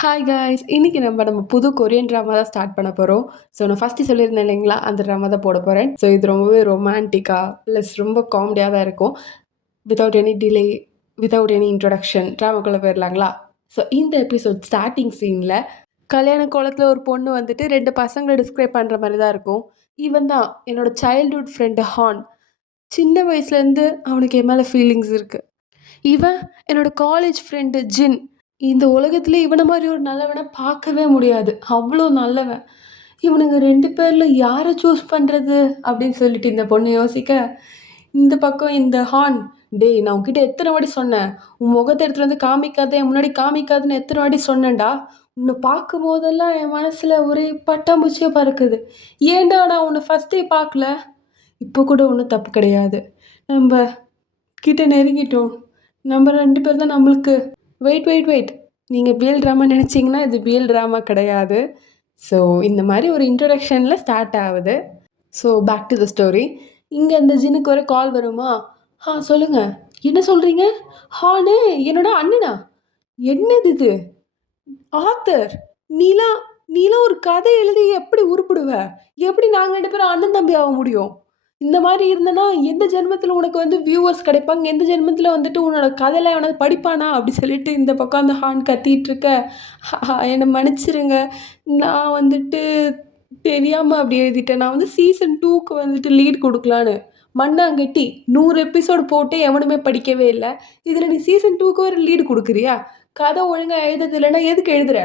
Hi guys! இன்னைக்கு நம்ம புது கொரியன் ட்ராமா தான் ஸ்டார்ட் பண்ண போறோம். ஸோ நான் ஃபர்ஸ்ட்டு சொல்லியிருந்தேன் இல்லைங்களா, அந்த ட்ராமா தான் போட போறேன். ஸோ இது ரொம்பவே ரொமான்டிக்கா ப்ளஸ் ரொம்ப காமெடியா தான் இருக்கும். Without any delay, without any introduction ட்ராமாக்குள்ள போயிரலாங்களா? ஸோ இந்த எபிசோட் ஸ்டார்ட்டிங் சீன்ல கல்யாண கோலத்துல ஒரு பொண்ணு வந்துட்டு 2 பசங்கள டிஸ்கிரைப் பண்ற மாரி தான் இருக்கும். இவன் தான் என்னோட சைல்ட்ஹுட் ஃப்ரெண்ட் ஹான். சின்ன வயசுலேருந்து அவனுக்கு என் மேல ஃபீலிங்ஸ் இருக்கு. இவன் என்னோட காலேஜ் ஃப்ரெண்டு ஜின். இந்த உலகத்திலே இவன மாரி ஒரு நல்லவன பார்க்கவே முடியாது. அவ்ளோ நல்லவன். இவனுங்க 2 பேர்ல யார சூஸ் பண்றது? அப்படின்னு சொல்லிட்டு இந்த பொண்ணு யோசிக்க, இந்த பக்கம் இந்த ஹான், "டேய் நான் உன்கிட்ட எத்தன வாட்டி சொன்னேன்? உன் முகத்த எடுத்துட்டு வந்து காமிக்காத, என் முன்னாடி காமிக்காதன்னு எத்தன வாட்டி சொன்னேன்டா? உன்ன பார்க்கும்போதெல்லாம் என் மனசுல ஒரே பட்டாம்பூச்சியா பறக்குது. ஏன்டா நான் உன்ன ஃபர்ஸ்ட்டே பார்க்கல?" இப்போ கூட ஒண்ணும் தப்பு கிடையாது. நம்ப கிட்ட நெருங்கிட்டோம். நம்ம 2 பேர் தான் நம்மளுக்கு வெயிட். நீங்க பிஎல் ட்ராமா நெனச்சீங்கன்னா, இது பிஎல் ட்ராமா கிடையாது. ஸோ, இந்த மாரி ஒரு இன்ட்ரோடக்ஷன்ல ஸ்டார்ட் ஆகுது. So, back to the story. இங்க அந்த ஜின்னுக்கு ஒரு கால் வருமா? சொல்லுங்க. என்ன சொல்றீங்க? ஹானு என்னோட அண்ணனா? என்னது இது? ஆத்தர்! நீலாம் நீலாம் ஒரு கதை எழுதி எப்படி உருப்படுவ? எப்படி நாங்க 2 பேரும் அண்ணன், தம்பி ஆக முடியும்? இந்த மாரி இருந்தனா, எந்த ஜென்மத்தில உனக்கு வந்து வியூவர்ஸ் கிடைப்பாங்க? எந்த ஜென்மத்தில வந்துட்டு உன்னோட கதைலாம் எவனாவது படிப்பானா? அப்படி சொல்லிட்டு இந்த பக்கம் அந்த ஹான் கத்திட்டு இருக்க, என்ன மன்னிச்சிருங்க. நான் வந்துட்டு தெரியாம அப்படி எழுதிட்டேன். நான் வந்து சீசன் 2க்கு வந்துட்டு லீட் குடுக்கலான்னு. மண்ணாங்கட்டி 100 எபிசோடு போட்டு எவனுமே படிக்கவே இல்ல. இதில நீ சீசன் 2க்கு வேற லீடு குடுக்குறியா? கதை ஒழுங்கா எழுதுறது இல்லன்னா எதுக்கு எழுதுற?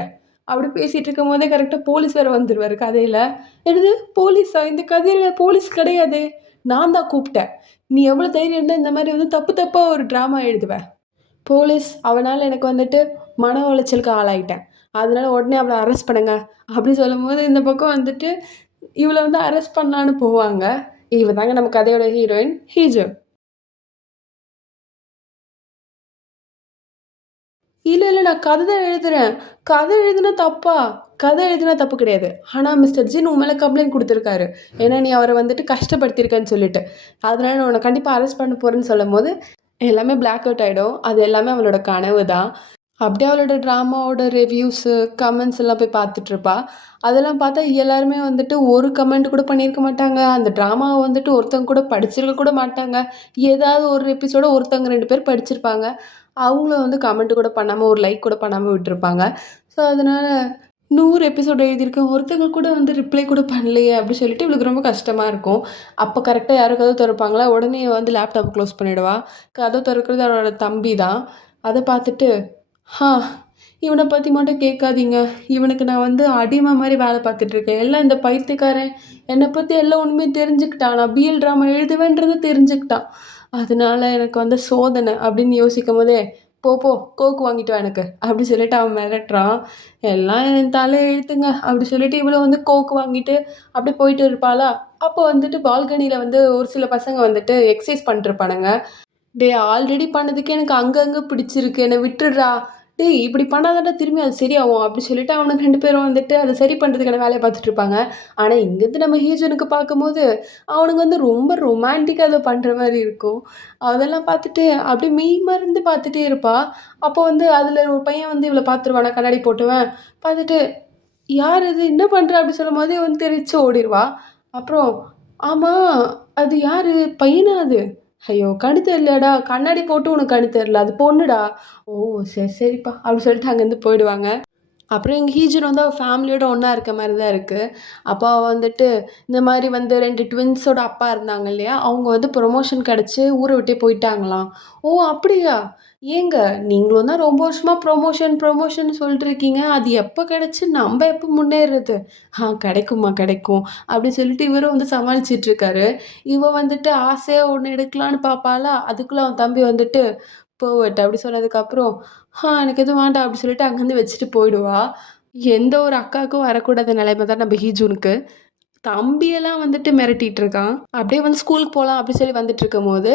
அப்படி பேசிட்டு இருக்கும்போதே கரெக்ட்டா போலீஸ் வேற வந்துருவாரு கதையில. என்னது போலீஸா? இந்த கதையில போலீஸ் கிடையாதே! நான் தான் கூப்பிட்டேன். நீ எவ்வளோ தைரியம் இருந்தா இந்த மாரி வந்து தப்பு தப்பா ஒரு ட்ராமா எழுதுவ? போலீஸ் அவனால எனக்கு வந்துட்டு மன உளைச்சலுக்கு ஆளாயிட்டேன். அதனால உடனே அவள அரெஸ்ட் பண்ணுங்க. அப்படி சொல்லும்போது இந்த பக்கம் வந்துட்டு இவள வந்து அரெஸ்ட் பண்ணலான்னு போவாங்க. இவ தாங்க நம்ம கதையோட ஹீரோயின் ஹீஜோ. இல்ல. நான் கதை தான் எழுதுறேன். கதை எழுதுனா தப்பா? கதை எழுதுனா தப்பு கிடையாது. ஆனா மிஸ்டர் ஜின் உன் மேல கம்ப்ளைண்ட் குடுத்துருக்காரு. ஏன்னா நீ அவர வந்துட்டு கஷ்டப்படுத்தியிருக்கன்னு சொல்லிட்டு. அதனால நான் உன்ன கண்டிப்பா அரெஸ்ட் பண்ண போறேன்னு சொல்லும்போது, எல்லாமே பிளாக் அவுட் ஆயிடும். அது எல்லாமே அவளோட கனவு தான். அப்படியே அவளோட ட்ராமாவோட ரிவ்யூஸு, கமெண்ட்ஸ் எல்லாம் போய் பார்த்துட்ருப்பா. அதெல்லாம் பார்த்தா எல்லாருமே வந்துட்டு ஒரு கமெண்ட் கூட பண்ணியிருக்க மாட்டாங்க. அந்த ட்ராமாவ வந்துட்டு ஒருத்தவங்க கூட படிச்சிருக்க கூட மாட்டாங்க. ஏதாவது ஒரு எபிசோட ஒருத்தவங்க 2 பேர் படிச்சிருப்பாங்க. அவங்களும் வந்து கமெண்ட் கூட பண்ணாம, ஒரு லைக் கூட பண்ணாம விட்டுருப்பாங்க. ஸோ, அதனால 100 எபிசோட் எழுதியிருக்கேன். ஒருத்தவங்க கூட வந்து ரிப்ளை கூட பண்ணலையே! அப்படி சொல்லிட்டு இவளுக்கு ரொம்ப கஷ்டமா இருக்கும். அப்போ கரெக்ட்டா யாரோ கதவு தொறப்பாங்களா, உடனே வந்து லேப்டாப்ப க்ளோஸ் பண்ணிடுவா. கதவு தொறக்கிறது அவளோட தம்பி தான். அத பார்த்துட்டு ஹா! இவன பத்தி மட்டும் கேட்காதீங்க. இவனுக்கு நான் வந்து அடிமை மாரி வேலை பார்த்துட்டுருக்கேன். எல்லாம் இந்த பைத்தியக்காரன் என்ன பத்தி எல்லா உண்மையும் தெரிஞ்சுக்கிட்டான். நான் பிஎல் ட்ராமா எழுதுவேன்றத தெரிஞ்சுக்கிட்டான். அதனால எனக்கு வந்து சோதனை அப்படின்னு யோசிக்கும்போதே, போ கோக்கு வாங்கிட்டு வா எனக்கு." அப்படி சொல்லிட்டு அவன் மிரட்டுறான். எல்லாம் என் தலை எழுத்துங்க. அப்படி சொல்லிட்டு இவளும் வந்து கோக்கு வாங்கிட்டு அப்படியே போயிட்டு இருப்பாளா, அப்போ வந்துட்டு பால்கனியில வந்து ஒரு சில பசங்க வந்துட்டு எக்சர்சைஸ் பண்ணிட்டுருப்பானுங்க. டேய் ஆல்ரெடி பண்ணதுக்கே எனக்கு அங்கங்க பிடிச்சிருக்கு. என்ன விட்டுடுறா. டேய் இப்படி பண்ணா தான்டா திரும்பி அது சரியாகும். அப்படி சொல்லிட்டு அவனுங்க 2 பேரும் வந்துட்டு அத சரி பண்றதுக்கான வேலைய பார்த்துட்டு இருப்பாங்க. ஆனா இங்கருந்து நம்ம ஹீரோனுக்கு பார்க்கும்போது, அவனுங்க வந்து ரொம்ப ரொமான்டிக்கா அத பண்ற மாரி இருக்கும். அதெல்லாம் பார்த்துட்டு அப்படியே மெய் மறந்து பார்த்துட்டே இருப்பா. அப்போ வந்து அதுல ஒரு பையன் வந்து இவள பார்த்துருவானா கண்ணாடி போட்டவன். பார்த்துட்டு, "யார் இது? என்ன பண்ற?" அப்படி சொல்லும்போதே வந்து தெரிச்சு ஓடிருவா. அப்புறம், "ஆமா, அது யாரு? பையனா அது?" ஐயோ! கண்ணு தெரியலடா. கண்ணாடி போட்டும் உனக்கு கண்ணு தெரியல. அது பொண்ணுடா. ஓ! சரிப்பா. அப்படி சொல்லிட்டு அங்கேருந்து போயிடுவாங்க. அப்புறம் எங்க ஹீஜர் வந்து அவ ஃபேமிலியோட ஒண்ணா இருக்க மாரி தான் இருக்கு. அப்போ அவ வந்துட்டு இந்த மாரி வந்து 2 ட்வின்ஸோட அப்பா இருந்தாங்க இல்லையா? அவங்க வந்து ப்ரொமோஷன் கிடைச்சு ஊர விட்டே போயிட்டாங்களாம். ஓ! அப்படியா? ஏங்க நீங்களும் தான் ரொம்ப வருஷமா ப்ரொமோஷன் சொல்லிட்டு இருக்கீங்க. அது எப்ப கிடைச்சு நம்ப எப்ப முன்னேறுறது? கிடைக்கும்மா கிடைக்கும். அப்படி சொல்லிட்டு இவரும் வந்து சமாளிச்சுட்டு இருக்காரு. இவ வந்துட்டு ஆசையா ஒண்ணு எடுக்கலான்னு பார்ப்பாளா, அதுக்குள்ள அவன் தம்பி வந்துட்டு போவட்டு அப்படி சொன்னதுக்கப்புறம், எனக்கு எதுவும் வேண்டாம் அப்படி சொல்லிட்டு அங்கேருந்து வச்சுட்டு போயிடுவா. எந்த ஒரு அக்காவுக்கும் வரக்கூடாத நிலைமை தான் நம்ம ஹீஜூனுக்கு. தம்பியெல்லாம் வந்துட்டு மிரட்டிட்டு இருக்கான். அப்படியே வந்து ஸ்கூலுக்கு போலாம் அப்படி சொல்லி வந்துட்டுருக்கும்போது,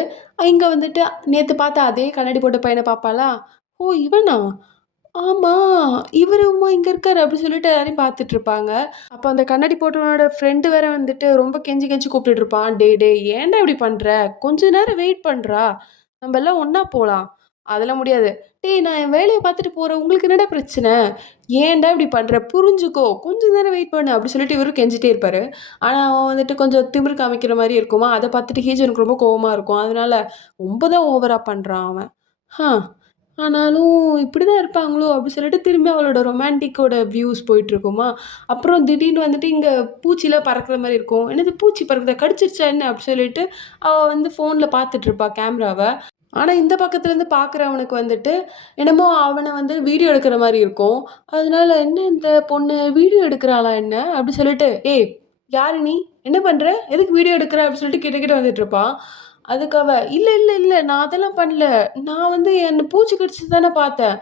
இங்க வந்துட்டு நேத்து பார்த்த அதே கண்ணாடி போட்ட பையன பார்ப்பாளா, "ஓ! இவனா? ஆமா, இவருமா இங்க இருக்காரு" அப்படி சொல்லிட்டு எல்லாரையும் பார்த்துட்டுருப்பாங்க. அப்ப அந்த கண்ணாடி போட்டவனோட ஃப்ரெண்டு வேற வந்துட்டு ரொம்ப கெஞ்சி கூப்பிட்டுட்டு இருப்பான். "டேய் ஏன்டா இப்படி பண்ற? கொஞ்ச நேரம் வெயிட் பண்றா. நம்ப எல்லாம் ஒண்ணா போலாம்." அதெல்லாம் முடியாது. "டேய் நான் என் வேலைய பார்த்துட்டு போறேன். உங்களுக்கு என்னடா பிரச்சனை? ஏன்டா இப்படி பண்ற? புரிஞ்சுக்கோ. கொஞ்சம் நேரம் வெயிட் பண்ணு." அப்படி சொல்லிட்டு இவரும் கெஞ்சிட்டே இருப்பாரு. ஆனா அவன் வந்துட்டு கொஞ்சம் திமிரு காமிக்கிற மாரி இருக்குமா, அத பார்த்துட்டு ஹீஜனுக்கு ரொம்ப கோவமா இருக்கும். அதனால ரொம்ப தான் ஓவரா பண்றான் அவன். ஹா! ஆனாலும் இப்படிதான் இருப்பாங்களோ! அப்படி சொல்லிட்டு திரும்பி அவளோட ரொமான்டிக்கோட வியூஸ் போயிட்டுருக்குமா, அப்புறம் திடீர்னு வந்துட்டு இங்க பூச்சிலாம் பறக்கிற மாரி இருக்கும். "என்னது பூச்சி பறக்குதா? கடிச்சிருச்சா என்ன?" அப்படி சொல்லிட்டு அவ வந்து ஃபோன்ல பார்த்துட்டுருப்பா கேமராவ. ஆனா, இந்த பக்கத்துலருந்து பார்க்குறவனுக்கு வந்துட்டு, என்னமோ அவன வந்து வீடியோ எடுக்கிற மாரி இருக்கும். அதனால, "என்ன இந்த பொண்ணு வீடியோ எடுக்குறாளா என்ன?" அப்படி சொல்லிட்டு, "ஏய்! யாரு நீ? என்ன பண்ற? எதுக்கு வீடியோ எடுக்குற?" அப்படி சொல்லிட்டு கிட்ட கிட்ட வந்துட்டுருப்பான். அதுக்கு அவ, "இல்ல, இல்ல, இல்ல. நான் அதெல்லாம் பண்ணல. நான் வந்து என்ன பூச்சி கடிச்சது தானே பார்த்தேன்."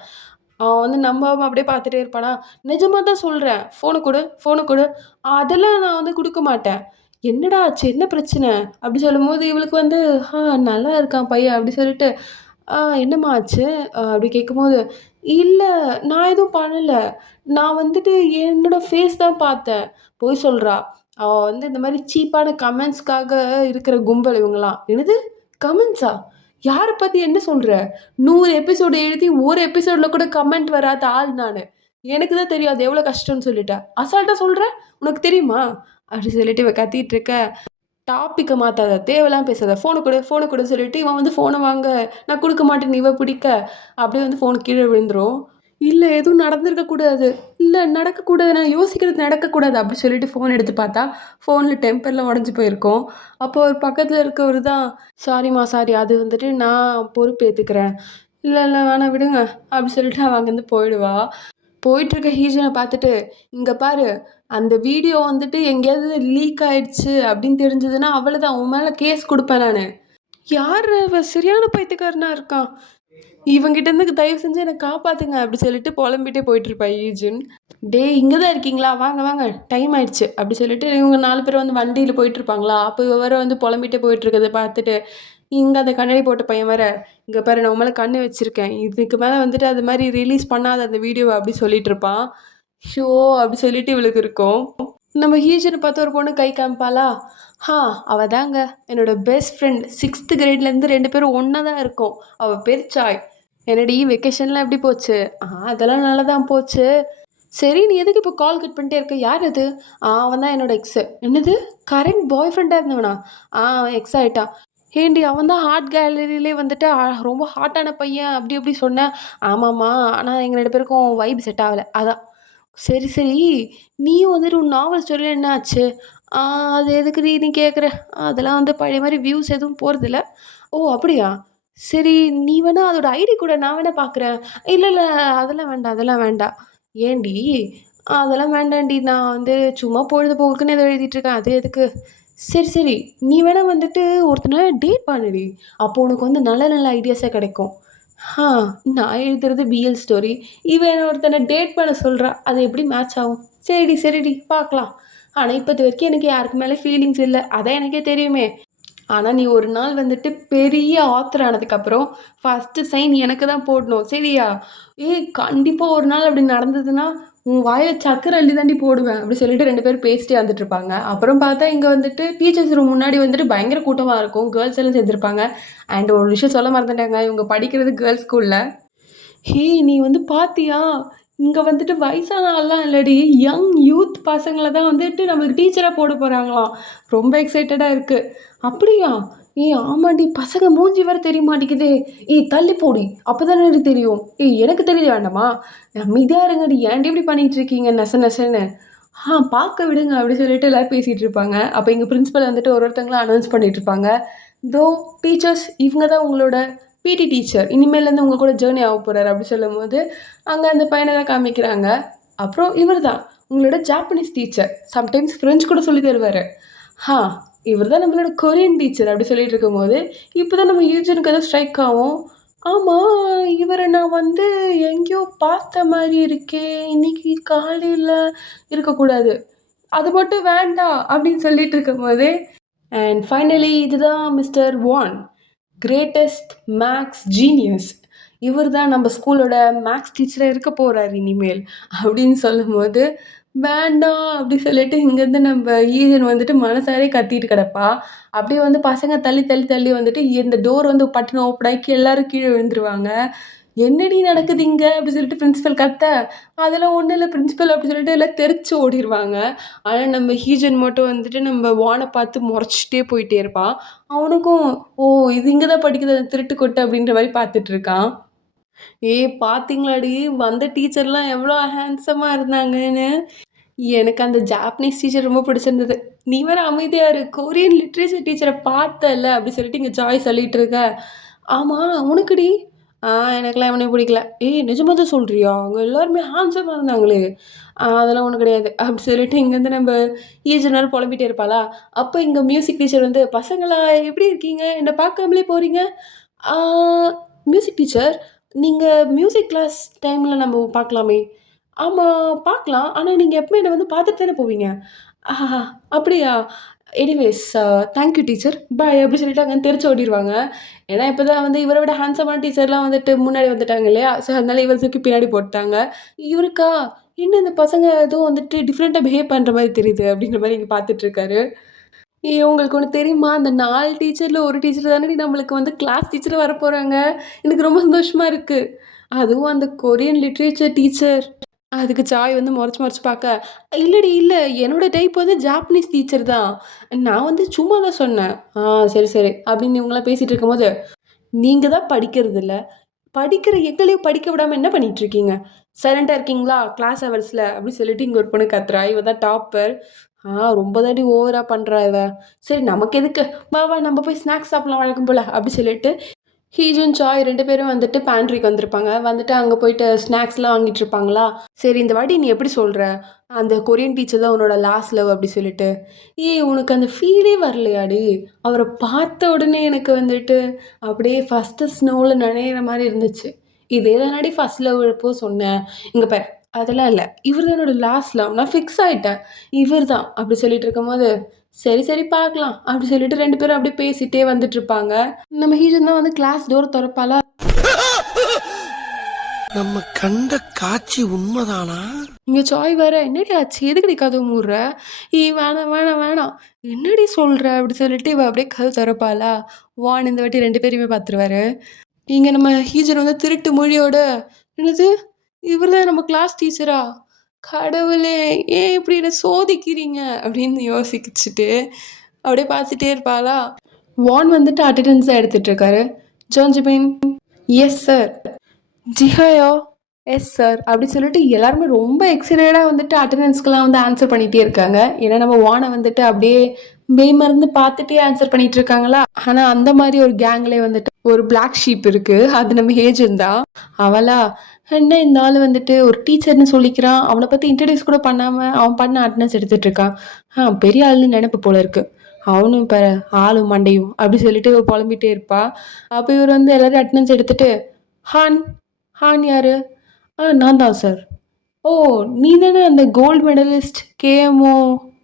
அவன் வந்து நம்பாம அப்படியே பார்த்துட்டே இருப்பானா, "நிஜமா தான் சொல்றேன். ஃபோன குடு, ஃபோன குடு." "அதெல்லாம் நான் வந்து குடுக்க மாட்டேன்." "என்னடா ஆச்சு? என்ன பிரச்சனை?" அப்படி சொல்லும்போது இவளுக்கு வந்து, "ஆ நல்லா இருக்கான் பையன்." அப்படி சொல்லிட்டு, என்னம்மா ஆச்சு?" அப்படி கேட்கும்போது, "இல்ல நான் எதுவும் பண்ணல. நான் வந்துட்டு என்னோட ஃபேஸ் தான் பார்த்தேன்." பொய் சொல்றா. அவ வந்து இந்த மாரி சீப்பான கமெண்ட்ஸ்க்காக இருக்கிற கும்பல் இவங்கலாம். "என்னது? கமெண்ட்ஸா? யார பத்தி என்ன சொல்ற? 100 எபிசோடு எழுதி ஒரு எபிசோட்ல கூட கமெண்ட் வராத ஆள் நானு. எனக்கு தான் தெரியும் அது எவ்வளோ கஷ்டம்னு சொல்லிட்டு. அசால்ட்டா சொல்ற? உனக்கு தெரியுமா?" அப்படி சொல்லிட்டு இவ கத்திட்டு இருக்க. டாபிக்க மாத்தாத. தேவையில்லாம பேசாத. ஃபோன குடு, ஃபோன குடுன்னு சொல்லிட்டு, இவன் வந்து ஃபோன வாங்க, நான் குடுக்க மாட்டேன்னு இவ பிடிக்க, அப்படியே வந்து ஃபோன் கீழ விழுந்துரும். "இல்ல எதுவும் நடந்திருக்க கூடாது. இல்ல நடக்கக்கூடாது. நான் யோசிக்கிறது நடக்கக்கூடாது." அப்படி சொல்லிட்டு ஃபோன் எடுத்து பார்த்தா, ஃபோன்ல டெம்பர்லாம் உடைஞ்சு போயிருக்கும். அப்போ ஒரு பக்கத்துல இருக்கவரு தான், "சாரிம்மா சாரி. அது வந்துட்டு நான் பொறுப்பேத்துக்கிறேன்." "இல்ல, இல்ல வேணாம் விடுங்க." அப்படி சொல்லிட்டு அவ அங்கேருந்து போயிடுவா. போயிட்டுருக்க ஹீஜன பார்த்துட்டு, "இங்க பாரு, அந்த வீடியோ வந்துட்டு எங்கேயாவது லீக் ஆயிடுச்சு அப்படின்னு தெரிஞ்சதுன்னா, அவ்வளதான். உன் மேல கேஸ் குடுப்பேன் நானு." யார்ரா இவன்? சரியான பைத்தியக்காரனா இருக்கான். "இவன்கிட்ட இருந்து தயவு செஞ்சு என்ன காப்பாத்துங்க." அப்படி சொல்லிட்டு புலம்பிட்டே போயிட்டுருப்பா ஈஜுன். "டேய் இங்க தான் இருக்கீங்களா? வாங்க, வாங்க. டைம் ஆயிடுச்சு." அப்படி சொல்லிட்டு இவங்க 4 பேரும் வந்து வண்டியில போயிட்டுருப்பாங்களா, அப்போ இவ வேற வந்து புலம்பிட்டே போயிட்டுருக்கத பார்த்துட்டு, இங்க அந்த கண்ணாடி போட்ட பையன் வேற, "இங்க பாரு நான் உன் மேல கண்ணு வச்சிருக்கேன். இதுக்கு மேல வந்துட்டு அது மாரி ரிலீஸ் பண்ணாத அந்த வீடியோவ." அப்படி சொல்லிட்டுருப்பான். ஷோ! அப்படி சொல்லிட்டு இவளுக்கு இருக்கும். நம்ம ஹீஜன பார்த்து ஒரு பொண்ணு கை காமிப்பாளா, அவ தாங்க என்னோட பெஸ்ட் ஃப்ரெண்ட். 6த் கிரேட்லேருந்து 2 பேரும் ஒண்ணா தான் இருக்கோம். அவ பேரு சாய். "என்னடி வெக்கேஷன்லாம் எப்படி போச்சு?" அதெல்லாம் நல்லா தான் போச்சு." "சரி நீ எதுக்கு இப்போ கால் கட் பண்ணிட்டே இருக்க? யார் அது?" அவன் தான் என்னோட எக்ஸு." "என்னது? கரண்ட் பாய் ஃப்ரெண்டா இருந்தவனா?" அவன் எக்ஸ் ஆயிட்டான்." "ஏன்டி அவன் தான் ஹார்ட் கேலரியிலே வந்துட்டு ரொம்ப ஹாட்டான பையன்." அப்படி இப்படி சொன்னேன். "ஆமாமா. ஆனா எங்க 2 பேருக்கும் வைப் செட் ஆகல. அதான்." "சரி, சரி. நீயும் வந்துட்டு உன் நாவல் ஸ்டோரிலாம் என்ன ஆச்சு?" "ஆ அது எதுக்குடி நீ கேட்குற? அதெல்லாம் வந்து பழைய மாரி வியூஸ் எதுவும் போறதில்ல." "ஓ! அப்படியா? சரி நீ வேணா அதோட ஐடி குடேன். நான் வேணா பார்க்குறேன்." "இல்ல, இல்ல. அதெல்லாம் வேண்டாம், அதெல்லாம் வேண்டாம்." "ஏன்டி?" "அதெல்லாம் வேண்டாம்டி. நான் வந்து சும்மா பொழுதுபோக்குன்னு ஏதோ எழுதிட்டுருக்கேன். அது எதுக்கு?" "சரி, சரி. நீ வேணா வந்துட்டு ஒருத்தன டேட் பண்ணுடி. அப்போ உனக்கு வந்து நல்ல நல்ல ஐடியாஸா கிடைக்கும்." "ஆ நான் எழுதுறது பிஎல் ஸ்டோரி. இவ என்ன ஒருத்தன டேட் பண்ண சொல்றா. அது எப்படி மேட்ச் ஆகும்?" "சரிடி, சரிடி பார்க்கலாம். ஆனா இப்போது வரைக்கும் எனக்கு யாருக்கு மேல ஃபீலிங்ஸ் இல்ல. அதான் எனக்கே தெரியுமே." ஆனா, நீ ஒரு நாள் வந்துட்டு பெரிய ஆத்தர் ஆனதுக்கப்புறம், ஃபர்ஸ்ட்டு சைன் எனக்கு தான் போடணும். சரியா? "ஏய் கண்டிப்பா ஒரு நாள் அப்படி நடந்ததுன்னா, உன் வாயில சக்கர அள்ளி தாண்டி போடுவேன்." அப்படி சொல்லிட்டு 2 பேரும் பேசிட்டே வந்துட்டுருப்பாங்க. அப்புறம் பார்த்தா இங்க வந்துட்டு டீச்சர்ஸ் ரூம் முன்னாடி வந்துட்டு பயங்கர கூட்டமா இருக்கும். கேர்ள்ஸ் எல்லாம் சேர்ந்திருப்பாங்க. அண்ட் ஒரு விஷயம் சொல்ல மறந்துட்டேங்க. இவங்க படிக்கிறது கேர்ள்ஸ் ஸ்கூல்ல. நீ வந்து பார்த்தியா? இங்க வந்துட்டு வயசான ஆள்லாம் இல்லடி. யங் யூத் பசங்கள தான் வந்துட்டு நம்மளுக்கு டீச்சரா போட போறாங்களாம். ரொம்ப எக்ஸைட்டடா இருக்கு. அப்படியா? ஆமாண்டி. பசங்க மூஞ்சி வேற தெரிய மாட்டேங்குதே. தள்ளி போடி. அப்பதானடி தெரியும். எனக்கு தெரிய வேண்டாமா? அமைதியா இருங்கடி. ஏன்டி இப்படி பண்ணிட்டு இருக்கீங்க நச நசன்னு? பார்க்க விடுங்க அப்படி சொல்லிட்டு எல்லாரும் பேசிட்டு இருப்பாங்க. அப்ப எங்க பிரின்சிபல் வந்துட்டு ஒருத்தங்களா அனௌன்ஸ் பண்ணிட்டு இருப்பாங்க. "தோ டீச்சர்ஸ் இவங்க தான் உங்களோட பிடி டீச்சர். இனிமேலேருந்து உங்க கூட ஜர்னி ஆக போறாரு." அப்படி சொல்லும்போது, அங்க அந்த பையன தான் காமிக்கிறாங்க. அப்புறம் இவர் தான் உங்களோட ஜாப்பனீஸ் டீச்சர். சம்டைம்ஸ் ஃப்ரெஞ்ச் கூட சொல்லி தருவாரு. ஹா! இவர் தான் நம்மளோட கொரியன் டீச்சர். அப்படி சொல்லிட்டு இருக்கும்போது, இப்ப தான் நம்ம யூஜனுக்கு ஏதோ ஸ்ட்ரைக் ஆகும். ஆமா, இவர நான் வந்து எங்கேயோ பார்த்த மாரி இருக்கே. இன்னைக்கு காலையில இருக்கக்கூடாது. அது மட்டும் வேண்டாம் அப்படின்னு சொல்லிட்டு இருக்கும்போதே, அண்ட் ஃபைனலி இதுதான் Mister Wan. Greatest max genius. இவர் தான் நம்ம ஸ்கூலோட மேக்ஸ் டீச்சராக இருக்க போகிறார் இனிமேல் அப்படின்னு சொல்லும்போது வேண்டாம் அப்படி சொல்லிட்டு இங்கேருந்து நம்ம ஈஜன் வந்துட்டு மனசாரே கத்திட்டு கிடப்பா. அப்படியே வந்து பசங்க தள்ளி தள்ளி தள்ளி வந்துட்டு இந்த டோர் வந்து பட்டுன்னு ஓப்பன் ஆகி எல்லாரும் கீழே விழுந்துருவாங்க. என்னடி நடக்குது இங்க அப்படி சொல்லிட்டு பிரின்சிபல் கத்த, அதெல்லாம் ஒன்றும் இல்லை பிரின்சிபல் அப்படி சொல்லிட்டு எல்லாம் தெரிச்சு ஓடிடுவாங்க. ஆனால் நம்ம ஹீஜன் மட்டும் வந்துட்டு நம்ம வானை பார்த்து முறைச்சிட்டே போயிட்டே இருப்பான். அவனுக்கும் ஓ இது இங்கே தான் படிக்குது அந்த திருட்டு கொட்டை அப்படின்ற மாதிரி பார்த்துட்டு இருக்கான். ஏய் பார்த்தீங்களாடி வந்த டீச்சர்லாம் எவ்வளோ ஹேண்ட்ஸமாக இருந்தாங்கன்னு. எனக்கு அந்த ஜாப்பனீஸ் டீச்சர் ரொம்ப பிடிச்சிருந்தது. நீ வேற அமைதியா இரு. கொரியன் லிட்ரேச்சர் டீச்சரை பார்த்தல்ல அப்படி சொல்லிட்டு இங்க ஜாய் சொல்லிட்டு இருக்க. ஆமா உனக்குடி? எனக்கெல்லாம் இவனையும் பிடிக்கல. ஏய் நிஜமா தான் சொல்றியா? அங்க எல்லாருமே ஹேண்ட்ஸமா இருந்தாங்களே. அதெல்லாம் ஒண்ணும் கிடையாது. அப்படி சொல்லிட்டு இங்கேருந்து நம்ம ஈஜனல் புலம்பிட்டே இருப்பாளா? அப்போ இங்க மியூசிக் டீச்சர் வந்து பசங்களா எப்படி இருக்கீங்க? என்ன பார்க்காமலே போறீங்க? ஆ மியூசிக் டீச்சர் நீங்க மியூசிக் கிளாஸ் டைம்ல நம்ம பார்க்கலாமே. ஆமா பார்க்கலாம். ஆனா நீங்க எப்பவுமே என்ன வந்து பார்த்துட்டு தானே போவீங்க. ஆஹா! அப்படியா? Anyways thank you teacher. Bye அப்படி சொல்லிட்டு அங்கேருந்து தெரிச்சு ஓடிருவாங்க. ஏன்னா இப்ப தான் வந்து இவர விட ஹேண்ட்ஸமான டீச்சர்லாம் வந்துட்டு முன்னாடி வந்துட்டாங்க இல்லையா? ஸோ அதனால இவர தூக்கி பின்னாடி போட்டுட்டாங்க. இவருக்கா? என்ன இந்த பசங்க ஏதோ வந்துட்டு டிஃப்ரெண்ட்டா பிஹேவ் பண்ற மாரி தெரியுது அப்படின்ற மாரி இங்க பார்த்துட்டு இருக்காரு. ஏய் உங்களுக்கு ஒண்ணு தெரியுமா? அந்த 4 டீச்சர்ல ஒரு டீச்சர் தானடி நம்மளுக்கு வந்து கிளாஸ் டீச்சரா வரப்போறாங்க. எனக்கு ரொம்ப சந்தோஷமா இருக்கு. அதுவும் அந்த கொரியன் லிட்ரேச்சர் டீச்சர். அதுக்கு சாய் வந்து மொறச்சு மொறச்சு பார்க்க, "இல்லடி இல்ல. என்னோட டைப் வந்து ஜாப்பனீஸ் டீச்சர் தான். நான் வந்து சும்மா தான் சொன்னேன்." சரி, சரி." அப்படின்னு இவங்கலாம் பேசிட்டு இருக்கும்போது, "நீங்க தான் படிக்கிறதில்ல. படிக்கிற எங்களையும் படிக்க விடாம என்ன பண்ணிட்டு இருக்கீங்க? சைலண்டா இருக்கீங்களா? கிளாஸ் ஹவர்ஸ்ல." அப்படி சொல்லிட்டு இங்க ஒரு பொண்ணு கத்துறா. இவ தான் டாப்பர். ரொம்ப தாண்டி ஓவரா பண்றா இவ. சரி நமக்கு எதுக்கு? வா, வா நம்ம போய் ஸ்நாக்ஸ் சாப்பிடலாம் வழக்கம் போல." அப்படி சொல்லிட்டு ஹீஜுன், சாய் 2 பேரும் வந்துட்டு பேண்ட்ரிக்கு வந்திருப்பாங்க. வந்துட்டு அங்க போயிட்டு ஸ்நாக்ஸ்லாம் வாங்கிட்டு இருப்பாங்களா? "சரி இந்த வாட்டி நீ எப்படி சொல்ற? அந்த கொரியன் டீச்சர் தான் உன்னோட லாஸ்ட் லவ்" அப்படி சொல்லிட்டு. ஏய் உனக்கு அந்த ஃபீலே வரலையாடி? அவர பார்த்த உடனே எனக்கு வந்துட்டு அப்படியே ஃபர்ஸ்ட்டு ஸ்னோல நனையிற மாரி இருந்துச்சு. இதே தானடி ஃபர்ஸ்ட் லவ் அப்போ சொன்னேன். இங்க பாரு அதெல்லாம் இல்ல. இவர் தான் என்னோட லாஸ்ட் லவ். நான் ஃபிக்ஸ் ஆயிட்டேன். இவர் தான் அப்படி சொல்லிட்டு இருக்கும்போது, "சரி, சரி பார்க்கலாம்." அப்படி சொல்லிட்டு 2 பேரும் அப்படியே பேசிட்டே வந்துட்டுருப்பாங்க. நம்ம ஹீரோயின் தான் வந்து கிளாஸ் டோர் தொறப்பாளா? நம்ம கண்ட காட்சி உண்மைதானா? இங்க சாய் வேற, "என்னடி ஆச்சு? எதுக்குடி கதவு மூடுற?" வேணாம், வேணாம், வேணாம்." "என்னடி சொல்ற?" அப்படி சொல்லிட்டு இவ அப்படியே கதவு தொறப்பாளா? வான் இந்த வாட்டி 2 பேரையுமே பார்த்துருவாரு. இங்க நம்ம ஹீஜர் வந்து திருட்டு மொழியோட, "என்னது? இவர் தான் நம்ம கிளாஸ் டீச்சரா? கடவுளே! ஏன் இப்படி என்ன சோதிக்கிறீங்க?" அப்படின்னு யோசிச்சுட்டு அப்படியே பார்த்துட்டே இருப்பாளா? வான் வந்துட்டு அட்டெண்டன்ஸ் தான் எடுத்துட்டு இருக்காரு. ஜோன்ஜிபின், "எஸ் சார்." "ஜிஹாயோ?" "Yes sir." அப்படி சொல்லிட்டு எல்லாருமே ரொம்ப எக்ஸைட்டடாக வந்துட்டு அட்டெண்டன்ஸ்க்கெலாம் வந்து ஆன்சர் பண்ணிகிட்டே இருக்காங்க. ஏன்னா நம்ம வானை வந்துட்டு அப்படியே மெய்மறந்து பார்த்துட்டே ஆன்சர் பண்ணிட்டு இருக்காங்களா. ஆனால் அந்த மாதிரி ஒரு கேங்லேயே வந்துட்டு ஒரு பிளாக் ஷீப் இருக்கு. அது நம்ம ஹேஜன் தான். அவளா, என்ன இந்த ஆள் வந்துட்டு ஒரு டீச்சர்னு சொல்லிக்கிறான், அவனை பற்றி இன்ட்ரடியூஸ் கூட பண்ணாமல் அவன் பண்ண அட்டெண்டன்ஸ் எடுத்துட்டு இருக்கான். பெரிய ஆளுன்னு நினைப்பு போல இருக்கு. அவனும் இப்போ ஆளும் மண்டையும் அப்படி சொல்லிட்டு இவ புலம்பிட்டே இருப்பா. அப்போ இவர் வந்து எல்லாரும் அட்டெண்டன்ஸ் எடுத்துட்டு, "ஹான் ஹான் யாரு?" நான் தான் சார்." "ஓ நீ தானே அந்த கோல்டு மெடலிஸ்ட் கேஎம்ஓ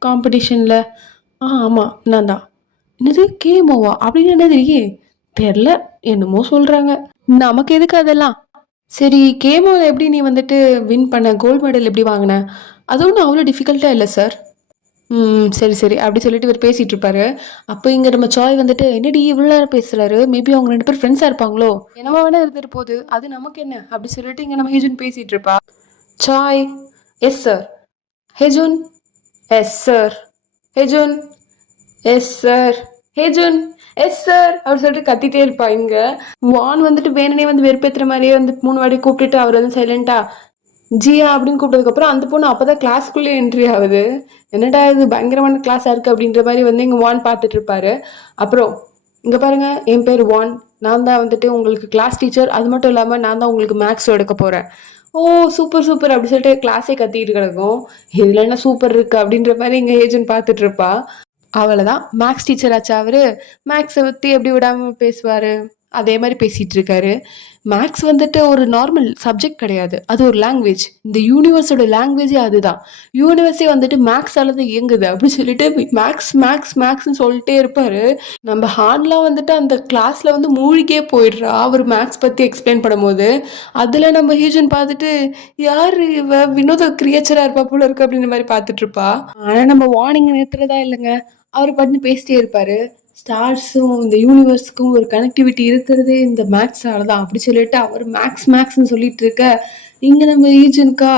காம்படிஷனில்?" ஆமாம் நான் தான்." "என்னது கேஎம்ஓவா? அப்படின்னு என்ன தெரியும்?" தெரில, என்னமோ சொல்கிறாங்க. "நமக்கு எதுக்கு அதெல்லாம்? சரி கேஎம்ஓவில் எப்படி நீ வந்துட்டு வின் பண்ண, கோல்டு மெடல் எப்படி வாங்கின?" "அது ஒன்றும் அவ்வளோ டிஃபிகல்ட்டாக இல்லை சார்." சரி, சரி." அப்படி சொல்லிட்டு இவர் பேசிட்டு இருப்பாரு. அப்போ இங்க நம்ம சாய் வந்துட்டு, "என்னடி இவ்வளோ நேரம் பேசுறாரு? மேபி அவங்க 2 பேரும் ஃப்ரெண்ட்ஸா இருப்பாங்களோ? என்னவா வேணா இருந்துட்டு போகுது. அது நமக்கு என்ன?" அப்படி சொல்லிட்டு இங்க நம்ம ஹேஜுன் பேசிட்டு இருப்பா. சாய், "yes sir." "Haejun." "Yes sir." "Haejun." "Yes sir." "Haejun." "Yes sir." அப்படி சொல்லிட்டு கத்திட்டே இருப்பா இங்க. வான் வந்துட்டு வேணுனே வந்து வெறுப்பேத்துற மாதிரியே வந்து 3 வாட்டி கூப்பிட்டுட்டு அவர் வந்து சைலண்டா ஜியா அப்படின்னு கூப்பிட்டதுக்கப்புறம் அந்த பொண்ணு அப்பதான் கிளாஸ்க்குள்ளே என்ட்ரி ஆகுது. என்னடா இது பயங்கரமான கிளாஸா இருக்கு அப்படின்ற மாதிரி வந்து இங்க வான் பார்த்துட்டு இருப்பாரு. அப்புறம் இங்க பாருங்க, என் பேர் வான். நான் தான் வந்துட்டு உங்களுக்கு கிளாஸ் டீச்சர். அது மட்டும் இல்லாம நான் தான் உங்களுக்கு மேக்ஸ் எடுக்க போறேன். ஓ சூப்பர் சூப்பர் அப்படி சொல்லிட்டு கிளாஸே கத்திட்டு கிடக்கும். இதுல என்ன சூப்பர் இருக்கு அப்படின்ற மாதிரி இங்க ஏஜென்ட் பார்த்துட்டு இருப்பா. அவ்வளவுதான், மேக்ஸ் டீச்சர் ஆச்சா அவரு. மேக்ஸை பத்தி எப்படி விடாம பேசுவாரு. அதே மாதிரி பேசிகிட்டு இருக்காரு. மேக்ஸ் வந்துட்டு ஒரு நார்மல் சப்ஜெக்ட் கிடையாது, அது ஒரு லாங்குவேஜ். இந்த யூனிவர்ஸோட லாங்குவேஜே அதுதான். யூனிவர்ஸே வந்துட்டு மேக்ஸால தான் இயங்குது அப்படின்னு சொல்லிட்டு மேக்ஸ் மேக்ஸ் மேக்ஸ்ன்னு சொல்லிட்டே இருப்பாரு. நம்ம ஹான்லாம் வந்துட்டு அந்த கிளாஸ்ல வந்து மூழ்கியே போயிடுறா அவர் மேக்ஸ் பற்றி எக்ஸ்பிளைன் பண்ணும்போது. அதில் நம்ம ஹீஜன் பார்த்துட்டு யார் இவ வினோத கிரியேச்சராக இருப்பா போல இருக்கு அப்படின்ற மாதிரி பார்த்துட்டு இருப்பா. ஆனால் நம்ம வார்னிங் நிறுத்துறதா இல்லைங்க. அவர் பாட்டுன்னு பேசிட்டே இருப்பாரு. ஸ்டார்ஸும் இந்த யூனிவர்ஸ்க்கும் ஒரு கனெக்டிவிட்டி இருக்கிறதே இந்த மேக்ஸால தான் அப்படி சொல்லிட்டு அவர் மேக்ஸ் மேக்ஸ்ன்னு சொல்லிட்டு இருக்க. இங்கே நம்ம ஈஜனுக்கா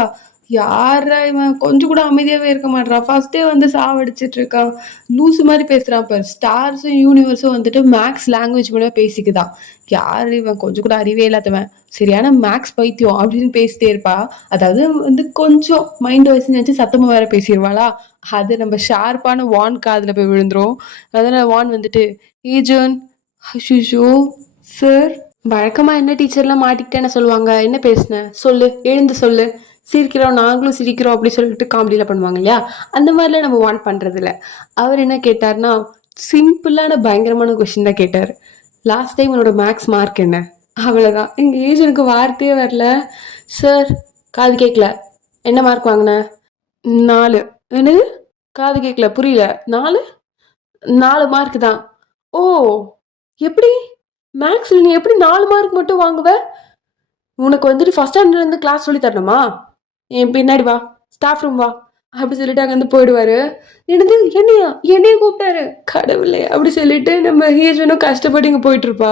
யாரா இவன் கொஞ்சம் கூட அமைதியாகவே இருக்க மாட்டான். ஃபர்ஸ்டே வந்து சாவடிச்சிட்டு இருக்கான். லூஸு மாதிரி பேசுகிறான் பார். ஸ்டார்ஸும் யூனிவர்ஸும் வந்துட்டு மேக்ஸ் லாங்குவேஜ் மூலமாக பேசிக்குதான். யார் இவன் கொஞ்சம் கூட அறிவே இல்லாதவன், சரியான மேக்ஸ் பைத்தியம் அப்படின்னு பேசிட்டே இருப்பா. அதாவது வந்து கொஞ்சம் மைண்ட் வயசு நினச்சி சத்தமாக வேற பேசிடுவாளா. அது நம்ம ஷார்ப்பான வான் காதில் போய் விழுந்துரும். அதனால் வான் வந்துட்டு ஈஜன் ஹஷிஷோ சார் வழக்கமாக என்ன டீச்சர்லாம் மாட்டிக்கிட்டேன்னு சொல்லுவாங்க, என்ன பேசுனேன் சொல்லு, எழுந்து சொல்லு, சிரிக்கிறோம் நாங்களும் சிரிக்கிறோம் அப்படி சொல்லிட்டு காமெடியில் பண்ணுவாங்க இல்லையா, அந்த மாதிரிலாம் நம்ம வான் பண்ணுறதில்ல. அவர் என்ன கேட்டார்னா சிம்பிளான பயங்கரமான கொஷின் தான் கேட்டார். லாஸ்ட் டைம் என்னோட மேக்ஸ் மார்க் என்ன, அவ்வளோதான். எங்கள் ஏஜனுக்கு வார்த்தையே வரல. சார் காது கேட்கல, என்ன மார்க் வாங்கினேன்? 4. என்னது? காது கேட்கல, புரியல. 4 மார்க் தான். ஓ, எப்படி மேக்ஸில் நீ எப்படி 4 மார்க் மட்டும் வாங்குவ? உனக்கு வந்துட்டு ஃபஸ்ட் ஸ்டாண்டர்ட்லேருந்து கிளாஸ் சொல்லி தரணுமா? என் பின்னாடி வா, ஸ்டாஃப் ரூம் வா அப்படி சொல்லிட்டு அங்கேருந்து போயிடுவார். என்னைய கூப்பிட்டாரு கடவுளே அப்படி சொல்லிட்டு நம்ம ஹீரோனும் கஷ்டப்பட்டு இங்கே போயிட்டுருப்பா.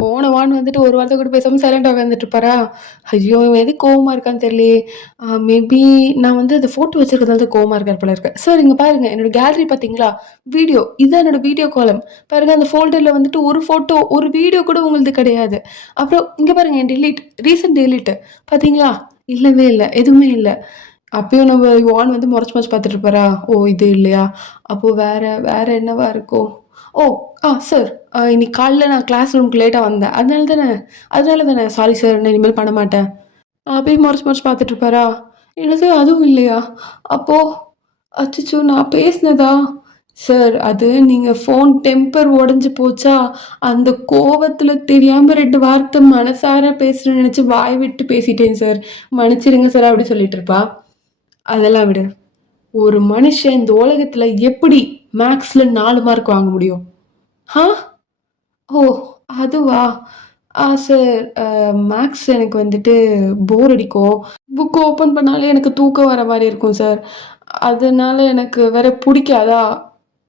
போனவான்னு வந்துட்டு ஒரு வாரத்தை கூட பேசாமல் சைலண்டாக உட்காந்துட்டு இருப்பாரா. ஐயோ இவன் எது கோவமாக இருக்கான்னு தெரியலையே. மேபி நான் வந்து அந்த ஃபோட்டோ வச்சுருக்கிறதால கோவமாக இருக்கார் போல இருக்கு. சார் இங்கே பாருங்கள் என்னோட கேலரி பார்த்தீங்களா, வீடியோ இதுதான் என்னோட வீடியோ காலம். பாருங்கள் அந்த ஃபோல்டரில் வந்துட்டு ஒரு ஃபோட்டோ ஒரு வீடியோ கூட உங்களது கிடையாது. அப்புறம் இங்கே பாருங்கள் என் ரீசன்ட் டெலீட்டு பார்த்தீங்களா, இல்லவே இல்லை, எதுவுமே இல்லை. அப்பயும் நம்ம வான் வந்து முறைச்சி பார்த்துட்டு இருப்பாரா. ஓ இது இல்லையா, அப்போது வேற என்னவா இருக்கும். ஓ சார் இன்னைக்கு காலைல நான் கிளாஸ் ரூமுக்கு லேட்டாக வந்தேன், அதனால தானே சாரி சார், நான் இனிமேல் பண்ண மாட்டேன். அப்படியே முறைச்சி பார்த்துட்டு இருப்பாரா. என்னது அதுவும் இல்லையா, அப்போது அச்சோ நான் பேசினதா. சார் அது நீங்கள் ஃபோன் டெம்பர் உடஞ்சி போச்சா, அந்த கோவத்தில் தெரியாமல் 2 வார்த்தை மனசார பேசுகிறேன்னு நினச்சி வாய் விட்டு பேசிட்டேன் சார், மன்னிச்சிடுங்க சார் அப்படி சொல்லிட்டு இருப்பா. அதெல்லாம் விடு, ஒரு மனுஷன் இந்த உலகத்தில் எப்படி மேக்ஸில் 4 மார்க் வாங்க முடியும்? ஓ அதுவா? சார் மேக்ஸ் எனக்கு வந்துட்டு போர் அடிக்கும். புக்கு ஓப்பன் பண்ணாலே எனக்கு தூக்கம் வர மாதிரி இருக்கும் சார். அதனால எனக்கு வேற பிடிக்காதா,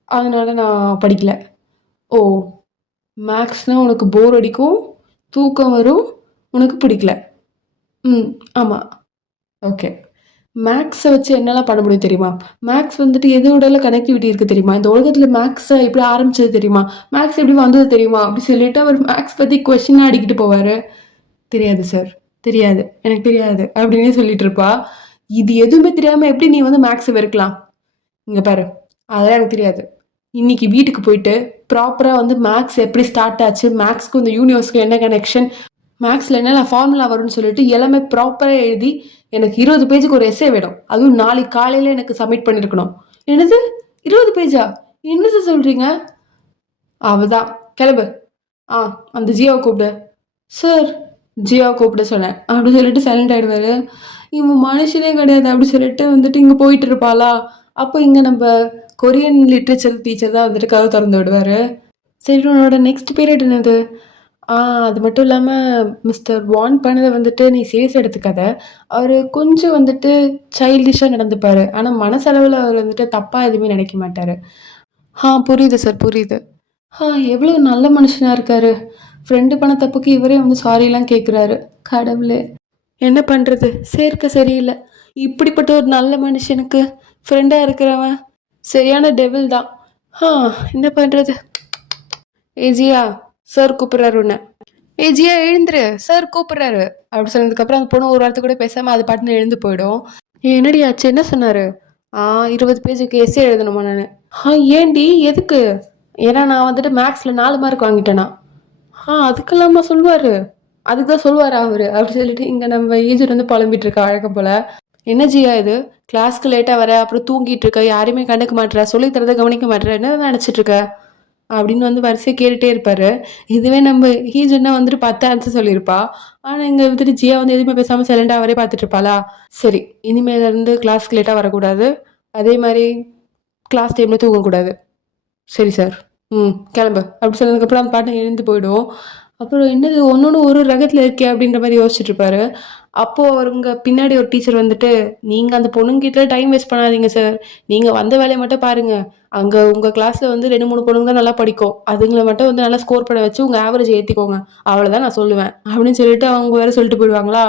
அதனால நான் படிக்கல. ஓ மேக்ஸ்னால் உனக்கு போர் அடிக்கும், தூக்கம் வரும், உனக்கு பிடிக்கல. ஆமாம், ஓகே. மேக்ஸை வச்சு என்னெல்லாம் பண்ண முடியும் தெரியுமா? மேக்ஸ் வந்துட்டு எதோடலாம் கனெக்டிவிட்டி இருக்குது தெரியுமா? இந்த உலகத்தில் மேக்ஸை எப்படி ஆரம்பிச்சது தெரியுமா? மேக்ஸ் எப்படி வந்தது தெரியுமா அப்படி சொல்லிட்டு அவர் மேக்ஸ் பற்றி கொஷின் அடிக்கிட்டு போவார். தெரியாது சார், தெரியாது, எனக்கு தெரியாது அப்படின்னே சொல்லிட்டு இருப்பா. இது எதுவுமே தெரியாமல் எப்படி நீ வந்து மேக்ஸை வெறுக்கலாம்? இங்கே பாரு, அதெல்லாம் எனக்கு தெரியாது. இன்னைக்கு வீட்டுக்கு போயிட்டு ப்ராப்பராக வந்து மேக்ஸ் எப்படி ஸ்டார்ட் ஆச்சு, மேக்ஸ்க்கும் இந்த யூனிவர்ஸ்க்கும் என்ன கனெக்ஷன், மேக்ஸில் என்னெல்லாம் ஃபார்முலா வரும்னு சொல்லிட்டு எல்லாமே ப்ராப்பராக எழுதி எனக்கு 20 பேஜுக்கு ஒரு எஸ்ஸே வேணும். அதுவும் நாளைக்கு காலையில் எனக்கு சப்மிட் பண்ணியிருக்கணும். என்னது 20 பேஜா? என்ன சார் சொல்கிறீங்க? அவதான் கிளம்பு. அந்த ஜியாவை கூப்பிடு. சார் ஜியாவை கூப்பிட சொன்னேன் அப்படி சொல்லிட்டு சைலண்ட் ஆகிடுவார். இவன் மனுஷனே கிடையாது அப்படி சொல்லிட்டு வந்துட்டு இங்கே போயிட்டு இருப்பாளா. அப்போ இங்கே நம்ம கொரியன் லிட்ரேச்சர் டீச்சர் தான் வந்துட்டு கதை திறந்து விடுவார். சரி உன்னோட நெக்ஸ்ட் பீரியட் என்னது? அது மட்டும் இல்லாமல் மிஸ்டர் வான் பண்ணதை வந்துட்டு நீ சீரியஸ் எடுத்துக்காத. அவர் கொஞ்சம் வந்துட்டு சைல்டிஷாக நடந்துப்பார், ஆனால் மனசளவில் அவர் வந்துட்டு தப்பாக எதுவுமே நினைக்க மாட்டார். புரியுது சார், புரியுது. எவ்வளோ நல்ல மனுஷனாக இருக்கார். ஃப்ரெண்டு பண்ண தப்புக்கு இவரே வந்து சாரிலாம் கேட்குறாரு. கடவுளே என்ன பண்ணுறது, சேர்க்க சரியில்லை. இப்படிப்பட்ட ஒரு நல்ல மனுஷனுக்கு ஃப்ரெண்டாக இருக்கிறவன் சரியான டெவில் தான். என்ன பண்ணுறது. ஏஜியா சார் கூப்பிட்றாரு உன்னை. ஏஜியா எழுந்துரு, சார் கூப்பிட்றாரு அப்படி சொன்னதுக்கப்புறம் அந்த பொண்ணு ஒரு வாரத்தை கூட பேசாமல் அது பாட்டுன்னு எழுந்து போயிடும். என்னடி ஆச்சு, என்ன சொன்னார்? 20 பேஜுக்கு எஸ்ஸே எழுதணுமா நான்? ஏண்டி எதுக்கு? ஏன்னா நான் வந்துட்டு மேக்ஸில் 4 மார்க் வாங்கிட்டேனா? அதுக்கெல்லாமா சொல்லுவார்? அதுக்கு தான் சொல்லுவார் அவர் அப்படி சொல்லிட்டு இங்கே நம்ம ஏஜர் வந்து புலம்பிட்டு இருக்கா வழக்கம் போல். என்ன ஜியா இது, கிளாஸ்க்கு லேட்டாக வர, அப்புறம் தூங்கிட்டு இருக்க, யாரையுமே கண்டுக்க மாட்டேற, சொல்லி தரதை கவனிக்க மாட்டேற, என்ன நினச்சிட்டு இருக்க? அப்படின்னு வந்து வரிசையாக கேட்டுகிட்டே இருப்பார். இதுவே நம்ம ஹீஜன்னா வந்துட்டு 10 ஆன்சர் சொல்லியிருப்பா. ஆனால் இங்கே வந்துட்டு ஜியா வந்து எதுவுமே பேசாமல் சைலண்டாக அவரே பார்த்துட்டு இருப்பாளா. சரி, இனிமேலேருந்து கிளாஸ்க்கு லேட்டாக வரக்கூடாது, அதே மாதிரி கிளாஸ் டைமில் தூங்கக்கூடாது. சரி சார், கிளம்பு அப்படி சொன்னதுக்கப்புறம் அந்த பாட்டு எழுந்து போயிடும். அப்புறம் என்னது ஒன்னொன்று ஒரு ரகத்தில் இருக்கே அப்படின்ற மாதிரி யோசிச்சுட்டு இருப்பாரு. அப்போது அவருங்க பின்னாடி ஒரு டீச்சர் வந்துட்டு, நீங்கள் அந்த பொண்ணுங்கிட்ட டைம் வேஸ்ட் பண்ணாதீங்க சார், நீங்கள் வந்த வேலையை மட்டும் பாருங்கள். அங்கே உங்கள் கிளாஸில் வந்து 2-3 பொண்ணுங்க தான் நல்லா படிக்கும், அதுங்களை மட்டும் வந்து நல்லா ஸ்கோர் பண்ண வச்சு உங்கள் ஆவரேஜ் ஏற்றிக்கோங்க, அவ்வளோதான் நான் சொல்லுவேன் அப்படின்னு சொல்லிட்டு அவங்க வேற சொல்லிட்டு போயிடுவாங்களா.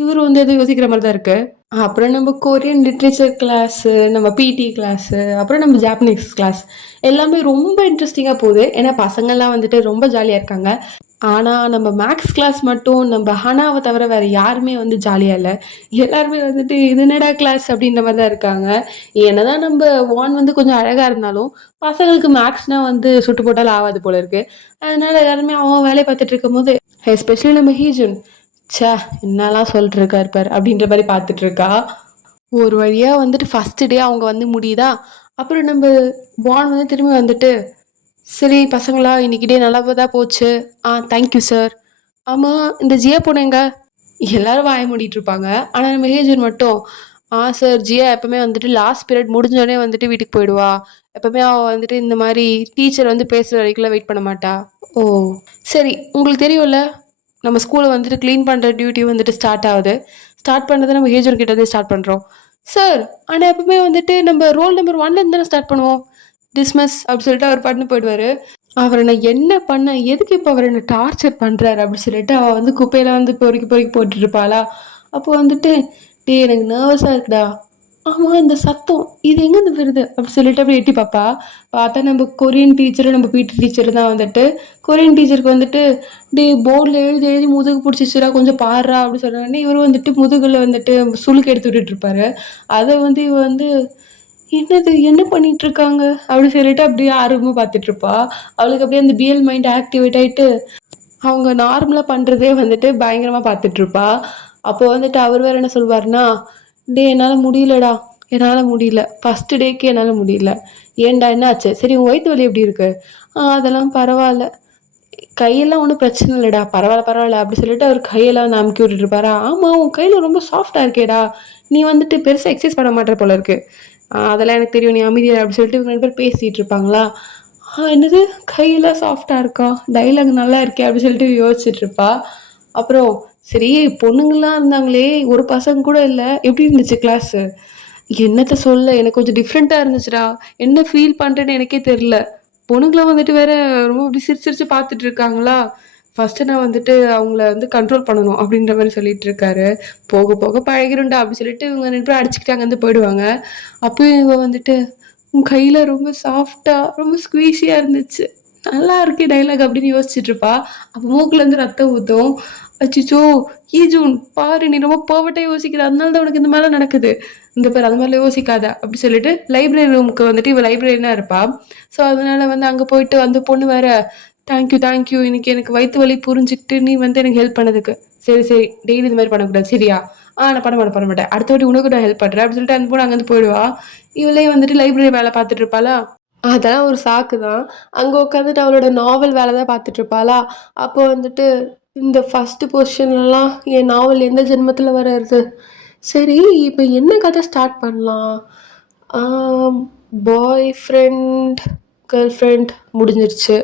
இவர் வந்து எதுவும் யோசிக்கிற மாதிரி தான் இருக்கு. அப்புறம் நம்ம கொரியன் லிட்ரேச்சர் கிளாஸு, நம்ம பிடி கிளாஸு, அப்புறம் நம்ம ஜாப்பனீஸ் கிளாஸ் எல்லாமே ரொம்ப இன்ட்ரெஸ்டிங்காக போகுது. ஏன்னா பசங்கள்லாம் வந்துட்டு ரொம்ப ஜாலியாக இருக்காங்க. ஆனால் நம்ம மேக்ஸ் கிளாஸ் மட்டும் நம்ம ஹனாவை தவிர வேறு யாருமே வந்து ஜாலியாக இல்லை. எல்லாருமே வந்துட்டு இது என்னடா கிளாஸ் அப்படின்ற மாதிரி தான் இருக்காங்க. என்னதான் நம்ம வான் வந்து கொஞ்சம் அழகாக இருந்தாலும் பசங்களுக்கு மேக்ஸ்னால் வந்து சுட்டு போட்டாலும் ஆகாது போல இருக்குது. அதனால எல்லாருமே அவன் வேலையை பார்த்துட்டு இருக்கும் போது, எஸ்பெஷலி நம்ம ஹீஜுன், ச்சே என்னெல்லாம் சொல்லிட்டு இருக்காரு பார் அப்படின்ற மாதிரி பார்த்துட்டு இருக்கா. ஒரு வழியாக வந்துட்டு ஃபஸ்ட்டு டே அவங்க வந்து முடியுதா. அப்புறம் நம்ம வான் வந்து திரும்பி வந்துட்டு, சரி பசங்களா இன்னைக்கு டே நல்லா தான் போச்சு. Thank you sir. ஆமாம் இந்த ஜியா பொண்ணுங்க எல்லாரும் வாய மூடிட்டு இருப்பாங்க. ஆனால் நம்ம ஹேஜர் மட்டும், சார் ஜியா எப்பவுமே வந்துட்டு லாஸ்ட் பீரியட் முடிஞ்சோடனே வந்துட்டு வீட்டுக்கு போயிடுவா, எப்பவுமே அவள் வந்துட்டு இந்த மாதிரி டீச்சர் வந்து பேசுகிற வரைக்கும்லாம் வெயிட் பண்ண மாட்டா. ஓ சரி, உங்களுக்கு தெரியும்ல நம்ம ஸ்கூலில் வந்துட்டு க்ளீன் பண்ணுற டியூட்டி வந்துட்டு ஸ்டார்ட் ஆகுது. ஸ்டார்ட் பண்ணுறதை நம்ம ஹேஜர் கிட்டே ஸ்டார்ட் பண்ணுறோம் சார். ஆனால் எப்பவுமே வந்துட்டு நம்ம ரோல் நம்பர் 1 தானே ஸ்டார்ட் பண்ணுவோம். டிஸ்மஸ் அப்படி சொல்லிட்டு அவர் பாட்டுன்னு போயிடுவார். அவரை நான் என்ன பண்ணேன், எதுக்கு இப்போ அவர் என்னை டார்ச்சர் பண்ணுறாரு அப்படின்னு சொல்லிட்டு அவள் வந்து குப்பையில் வந்து பொறுக்கி போட்டுருப்பாளா. அப்போ வந்துட்டு, டே எனக்கு நர்வஸாக இருக்குடா. ஆமாம் இந்த சத்தம் இது எங்கேருந்து வருது அப்படி சொல்லிட்டு அப்படி எட்டி பாப்பா. பார்த்தா நம்ம கொரியன் டீச்சரும் நம்ம பிடி டீச்சர் தான் வந்துட்டு. கொரியன் டீச்சருக்கு வந்துட்டு, டே போர்டில் எழுதி எழுதி முதுகு பிடிச்சிச்சுரா கொஞ்சம் பாடுறா அப்படின்னு சொன்னோடனே இவர் வந்துட்டு முதுகில் வந்துட்டு சுளுக்கு எடுத்து விட்டுட்டு இருப்பாரு. அதை வந்து இவ வந்து, என்னது என்ன பண்ணிட்டு இருக்காங்க அப்படின்னு சொல்லிட்டு அப்படியே ஆர்வமாக பார்த்துட்டு இருப்பா. அவளுக்கு அப்படியே அந்த பிஎல் மைண்ட் ஆக்டிவேட் ஆகிட்டு அவங்க நார்மலாக பண்ணுறதே வந்துட்டு பயங்கரமாக பார்த்துட்டு இருப்பா. அப்போ வந்துட்டு அவர் வேறு என்ன சொல்வார்னா, டே என்னால் முடியலடா, என்னால் முடியல, ஃபஸ்ட்டு டேக்கு என்னால் முடியல. ஏன்டா என்ன ஆச்சு, சரி உன் வயிற்று வலி எப்படி இருக்கு. அதெல்லாம் பரவாயில்ல, கையெல்லாம் ஒன்றும் பிரச்சனை இல்லைடா, பரவாயில்ல அப்படி சொல்லிட்டு அவர் கையெல்லாம் வந்து அமுக்கி விட்டுட்டு இருப்பாரா. ஆமாம் உன் கையில் ரொம்ப சாஃப்டாக இருக்கேடா, நீ வந்துட்டு பெருசாக எக்ஸசைஸ் பண்ண மாட்டேற போல இருக்கு. அதெல்லாம் எனக்கு தெரியும், நீ அமைதியா அப்படி சொல்லிட்டு இவங்க 2 பேர் பேசிகிட்டு இருப்பாங்களா. என்னது கையெல்லாம் சாஃப்டாக இருக்கா, டைலாக் நல்லா இருக்கே அப்படி சொல்லிட்டு யோசிச்சுட்டு இருப்பா. அப்புறம் சரி பொண்ணுங்கள்லாம் இருந்தாங்களே ஒரு பசங்க கூட இல்லை, எப்படி இருந்துச்சு கிளாஸு. என்னத்த சொல்ல, எனக்கு கொஞ்சம் டிஃப்ரெண்ட்டாக இருந்துச்சுடா, என்ன ஃபீல் பண்ணுறேன்னு எனக்கே தெரில. பொண்ணுங்களாம் வந்துட்டு வேற ரொம்ப அப்படி சிரிச்சு பார்த்துட்டு இருக்காங்களா. ஃபஸ்ட்டு நான் வந்துட்டு அவங்கள வந்து கண்ட்ரோல் பண்ணணும் அப்படின்ற மாதிரி சொல்லிட்டு இருக்காரு. போக போக பழகிருண்டா அப்படி சொல்லிட்டு இவங்க 2 பேரும் அடிச்சுக்கிட்டு அங்கேருந்து போயிடுவாங்க. அப்போ இவங்க வந்துட்டு, உன் கையில் ரொம்ப சாஃப்டாக ரொம்ப ஸ்குவீஸியாக இருந்துச்சு, நல்லா இருக்கே டைலாக் அப்படின்னு யோசிச்சுட்டு இருப்பா. அப்போ மூக்குலேருந்து ரத்தம் ஊற்றும். அச்சிச்சோ ஈஜூன் பாரு நீ ரொம்ப பர்ஃபெக்டாக யோசிக்கிற, அதனால தான் உனக்கு இந்த மாதிரிலாம் நடக்குது, இந்த பேர் அது மாதிரிலாம் யோசிக்காத அப்படி சொல்லிட்டு லைப்ரரி ரூமுக்கு வந்துட்டு இவள் லைப்ரரினா இருப்பா. ஸோ அதனால வந்து அங்கே போயிட்டு அந்த பொண்ணு வேற, தேங்க்யூ இன்னைக்கு எனக்கு வயிற்று வலி புரிஞ்சுக்கிட்டு நீ வந்து எனக்கு ஹெல்ப் பண்ணதுக்கு. சரி டெய்லி இந்த மாதிரி பண்ணக்கூடாது சரியா. நான் பண்ண மாட்டேன், அடுத்த வாட்டி உனக்கு நான் ஹெல்ப் பண்ணுறேன் அப்படி சொல்லிட்டு அந்த பொண்ணு அங்கேருந்து போயிடுவா. இவளே வந்துட்டு லைப்ரரி வேலை பார்த்துட்டு இருப்பாளா. அதெல்லாம் ஒரு சாக்கு தான். அங்கே உட்காந்துட்டு அவளோட நாவல் வேலை தான் பார்த்துட்டு இருப்பாளா. அப்போ வந்துட்டு இந்த ஃபஸ்ட்டு பொசிஷன்லலாம் என் நாவல் எந்த ஜென்மத்தில் வருது. சரி இப்போ என்ன கதை ஸ்டார்ட் பண்ணலாம். பாய் ஃப்ரெண்ட் கேர்ள் ஃப்ரெண்ட் முடிஞ்சிருச்சு.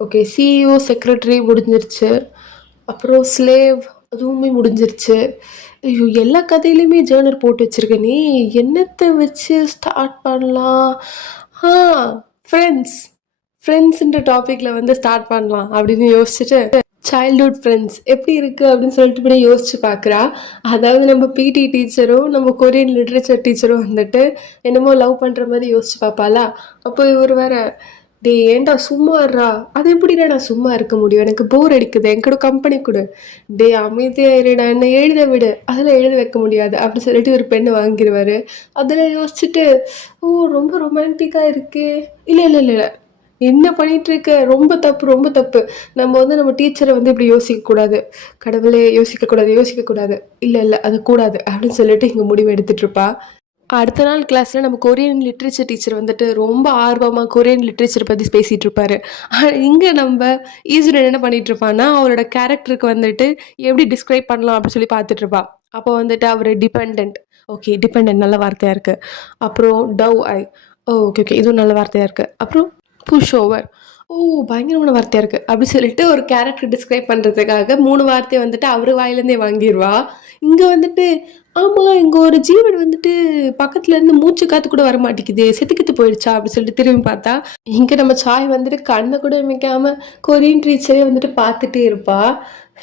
ஓகே சிஇஓ செக்ரட்டரி முடிஞ்சிருச்சு. அப்புறம் ஸ்லேவ் அதுவுமே முடிஞ்சிருச்சு. ஐயோ எல்லா கதையிலையுமே ஜேர்னர் போட்டு வச்சுருக்கேனே, என்னத்தை வச்சு ஸ்டார்ட் பண்ணலாம். ஃப்ரெண்ட்ஸுன்ற டாப்பிக்கில் வந்து ஸ்டார்ட் பண்ணலாம் அப்படின்னு யோசிச்சுட்டு, சைல்ட்ஹுட் ஃப்ரெண்ட்ஸ் எப்படி இருக்குது அப்படின்னு சொல்லிட்டு இப்படி யோசிச்சு பார்க்குறா. அதாவது நம்ம பிடி டீச்சரும் நம்ம கொரியன் லிட்ரேச்சர் டீச்சரும் வந்துட்டு என்னமோ லவ் பண்ணுற மாதிரி யோசிச்சு பார்ப்பாளா. அப்போ இவர் வேற, டே ஏன்டா சும்மா இருறா, அது எப்படிடா நான் சும்மா இருக்க முடியும், எனக்கு போர் அடிக்குது, என் கூட கம்பெனி கொடு. டே அமைதியாக இருடா, என்ன எழுத விடு, அதெல்லாம் எழுத வைக்க முடியாது அப்படி சொல்லிட்டு ஒரு பெண்ணை வாங்கிடுவார். அதில் யோசிச்சுட்டு, ரொம்ப ரொமான்டிக்காக இருக்கே, இல்லை என்ன பண்ணிகிட்ருக்க, ரொம்ப தப்பு. நம்ம வந்து நம்ம டீச்சரை வந்து இப்படி யோசிக்கக்கூடாது, கடவுளே யோசிக்கக்கூடாது இல்லை அது கூடாது அப்படின்னு சொல்லிட்டு இங்கே முடிவு எடுத்துகிட்ருப்பா. அடுத்த நாள் கிளாஸில் நம்ம கொரியன் லிட்ரேச்சர் டீச்சர் வந்துட்டு ரொம்ப ஆர்வமாக கொரியன் லிட்ரேச்சர் பற்றி பேசிகிட்டு இருப்பாரு. இங்கே நம்ம ஈஸ்வரன் என்ன பண்ணிட்டு இருப்பான்னா அவரோட கேரக்டருக்கு வந்துட்டு எப்படி டிஸ்கிரைப் பண்ணலாம் அப்படின்னு சொல்லி பார்த்துட்டு இருப்பா. அப்போ வந்துட்டு அவர் டிபெண்ட். ஓகே, டிபெண்ட் நல்ல வார்த்தையாக இருக்குது. அப்புறம் டவ் ஐ. ஓகே ஓகே, இதுவும் நல்ல வார்த்தையாக இருக்குது. அப்புறம் புஷ் ஓவர். ஓ, பயங்கரமான வார்த்தையாக இருக்குது அப்படி சொல்லிட்டு ஒரு கேரக்டர் டிஸ்கிரைப் பண்ணுறதுக்காக 3 வார்த்தையை வந்துட்டு அவர் வாயிலேருந்தே வாங்கிடுவா. இங்கே வந்துட்டு ஆமாம், இங்கே ஒரு ஜீவன் வந்துட்டு பக்கத்துலேருந்து மூச்சு காற்று கூட வர மாட்டேங்குது, செத்துக்கிட்டு போயிடுச்சா அப்படி சொல்லிட்டு திரும்பி பார்த்தா இங்கே நம்ம சாய் வந்துட்டு கண்ணை கூட அமைக்காம கொரியன் டீச்சரே வந்துட்டு பார்த்துட்டே இருப்பா.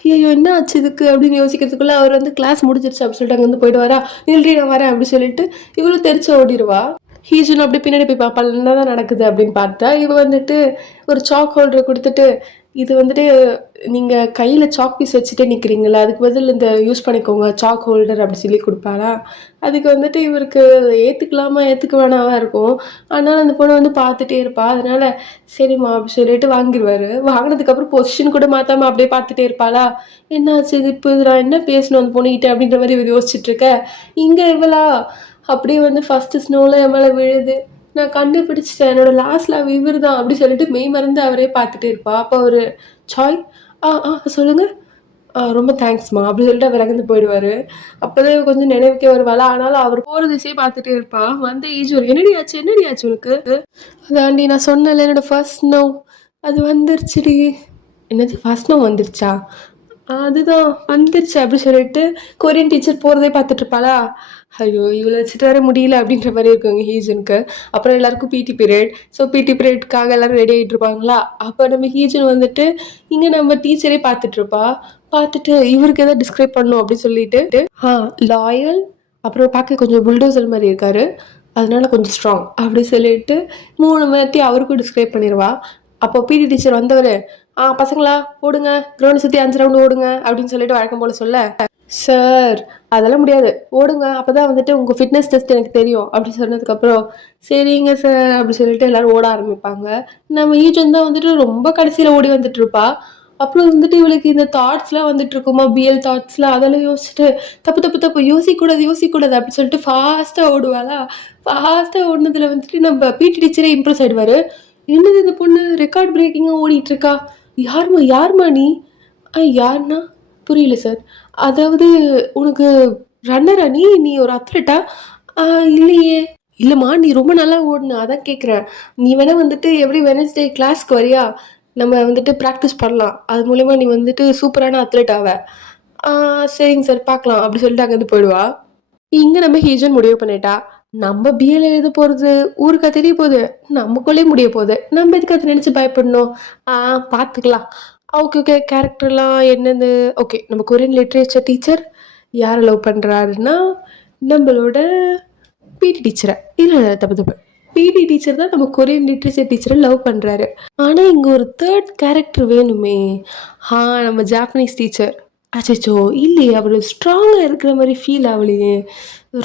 ஐயோ, என்ன ஆச்சு இதுக்கு அப்படின்னு யோசிக்கிறதுக்குள்ள அவர் வந்து கிளாஸ் முடிஞ்சிருச்சு அப்படி சொல்லிட்டு அங்கே வந்து போயிட்டு வரா. நில்றி, நான் வரேன் அப்படி சொல்லிட்டு இவளும் தெரிச்சு ஓடிடுவா. ஹீஜன் அப்படி பின்னாடி போய் பாப்பா, என்ன தான் நடக்குது அப்படின்னு பார்த்தா இவ வந்துட்டு ஒரு சாக் ஹோல்டர் கொடுத்துட்டு, இது வந்துட்டு நீங்கள் கையில் சாக் பீஸ் வச்சுட்டே நிற்கிறீங்களா, அதுக்கு பதில் இந்த யூஸ் பண்ணிக்கோங்க சாக் ஹோல்டர் அப்படி சொல்லி கொடுப்பாரா. அதுக்கு வந்துட்டு இவருக்கு ஏற்றுக்கலாமா ஏற்றுக்க வேணாவா இருக்கும். அதனால் அந்த பொண்ணை வந்து பார்த்துட்டே இருப்பா. அதனால் சரிம்மா அப்படி சொல்லிட்டு வாங்கிடுவார். வாங்கினதுக்கப்புறம் பொசிஷன் கூட மாற்றாமல் அப்படியே பார்த்துட்டே இருப்பாளா. என்னாச்சு இது, இப்போ நான் என்ன பேசணும் அந்த பொண்ணுகிட்ட அப்படின்ற மாதிரி இவர் யோசிச்சுட்டு இருக்க. இங்கே இவளா அப்படியே வந்து ஃபஸ்ட்டு ஸ்னோவில் என் மேலே விழுது, நான் கண்டுபிடிச்சிட்டேன், என்னோட லாஸ்ட் லவ் இவர் தான் அப்படி சொல்லிட்டு மெய் மறந்து அவரே பார்த்துட்டே இருப்பா. அப்போ அவர் சாய் சொல்லுங்கள், ரொம்ப தேங்க்ஸ்மா அப்படி சொல்லிட்டு அவர் இறந்து போயிடுவார். அப்போதான் கொஞ்சம் நினைவுக்கே வருவாள். ஆனாலும் அவர் போகிற திசையே பார்த்துட்டே இருப்பா. வந்து ஈஜூர், என்னடி ஆச்சு உனக்கு? அதாண்டி நான் சொன்னல என்னோடய ஃபர்ஸ்ட் நோ அது வந்துருச்சுடி. என்னது ஃபர்ஸ்ட் நோ வந்துருச்சா? அதுதான் வந்துருச்சு அப்படி சொல்லிட்டு கொரியன் டீச்சர் போகிறதே பார்த்துட்ருப்பாளா. ஐயோ, இவ்வளோ வச்சுட்டு வர முடியல அப்படின்ற மாதிரி இருக்குங்க ஹீஜனுக்கு. அப்புறம் எல்லாருக்கும் பிடி பீரியட். ஸோ பிடி பீரியட்காக எல்லோரும் ரெடி ஆகிட்டு இருப்பாங்களா. அப்போ நம்ம ஹீஜன் வந்துட்டு இங்கே நம்ம டீச்சரே பார்த்துட்ருப்பா. பார்த்துட்டு இவருக்கு எதாவது டிஸ்கிரைப் பண்ணணும் அப்படின்னு சொல்லிட்டு லாயல், அப்புறம் பார்க்க கொஞ்சம் புல்டோசர் மாதிரி இருக்காரு, அதனால கொஞ்சம் ஸ்ட்ராங் அப்படி சொல்லிட்டு 3 வாட்டி அவருக்கும் டிஸ்கிரைப் பண்ணிடுவா. அப்போ பிடி டீச்சர் வந்தவர், பசங்களா ஓடுங்க, கிரவுண்ட் சுற்றி 5 ரவுண்டு ஓடுங்க அப்படின்னு சொல்லிட்டு வழக்கம் போல் சொல்ல, சார் அதெல்லாம் முடியாது, ஓடுங்க, அப்போ தான் வந்துட்டு உங்கள் ஃபிட்னஸ் டெஸ்ட் எனக்கு தெரியும் அப்படின்னு சொன்னதுக்கப்புறம் சரிங்க சார் அப்படி சொல்லிட்டு எல்லோரும் ஓட ஆரம்பிப்பாங்க. நம்ம ஈஜன் தான் வந்துட்டு ரொம்ப கடைசியில் ஓடி வந்துட்டு இருப்பா. அப்புறம் வந்துட்டு இவளுக்கு இந்த தாட்ஸ்லாம் வந்துட்டு இருக்குமா, பிஎல் தாட்ஸ்லாம், அதெல்லாம் யோசிச்சுட்டு தப்பு யோசிக்கூடாது அப்படி சொல்லிட்டு ஃபாஸ்ட்டாக ஓடுவாளா. ஃபாஸ்ட்டாக ஓடினதில் வந்துட்டு நம்ம பிடி டீச்சரே இம்ப்ரெஸ் ஆகிடுவார். என்னது இந்த பொண்ணு ரெக்கார்ட் பிரேக்கிங்காக ஓடிட்டுருக்கா, யாருமா நீ? யாருன்னா புரியல சார். அதாவது உனக்கு ரன்னரா நீ ஒரு அத்லெட்டா? இல்லையே. இல்லைம்மா, நீ ரொம்ப நல்லா ஓடுன, அதான் கேட்குறேன். நீ வேணால் வந்துட்டு எவ்ரி வெனஸ்டே கிளாஸ்க்கு வரியா, நம்ம வந்துட்டு ப்ராக்டிஸ் பண்ணலாம், அது மூலமா நீ வந்துட்டு சூப்பரான அத்லெட் ஆவ. சரிங்க சார் பார்க்கலாம் அப்படி சொல்லிட்டு அங்கேருந்து போயிடுவா. இங்கே நம்ம ஹீஜன் முடிவு பண்ணிட்டா, நம்ம பிஎல் எழுத போகிறது ஊருக்கா தெரிய போகுது, நமக்குள்ளே முடிய போகுது, நம்ம எதுக்கு அதை நினச்சி பயப்படணும், பார்த்துக்கலாம். ஓகே கேரக்டர்லாம் என்னது. ஓகே, நம்ம கொரியன் லிட்ரேச்சர் டீச்சர் யாரை லவ் பண்ணுறாருன்னா நம்மளோட பிடி டீச்சரை. இல்லை தப்பு, பிடி டீச்சர் தான் நம்ம கொரியன் லிட்ரேச்சர் டீச்சரை லவ் பண்ணுறாரு. ஆனால் இங்கே ஒரு 3rd கேரக்டர் வேணுமே. நம்ம ஜாப்பனீஸ் டீச்சர். அச்சோ இல்லையே, அவர் ஸ்ட்ராங்காக இருக்கிற மாதிரி ஃபீல் ஆகலையே.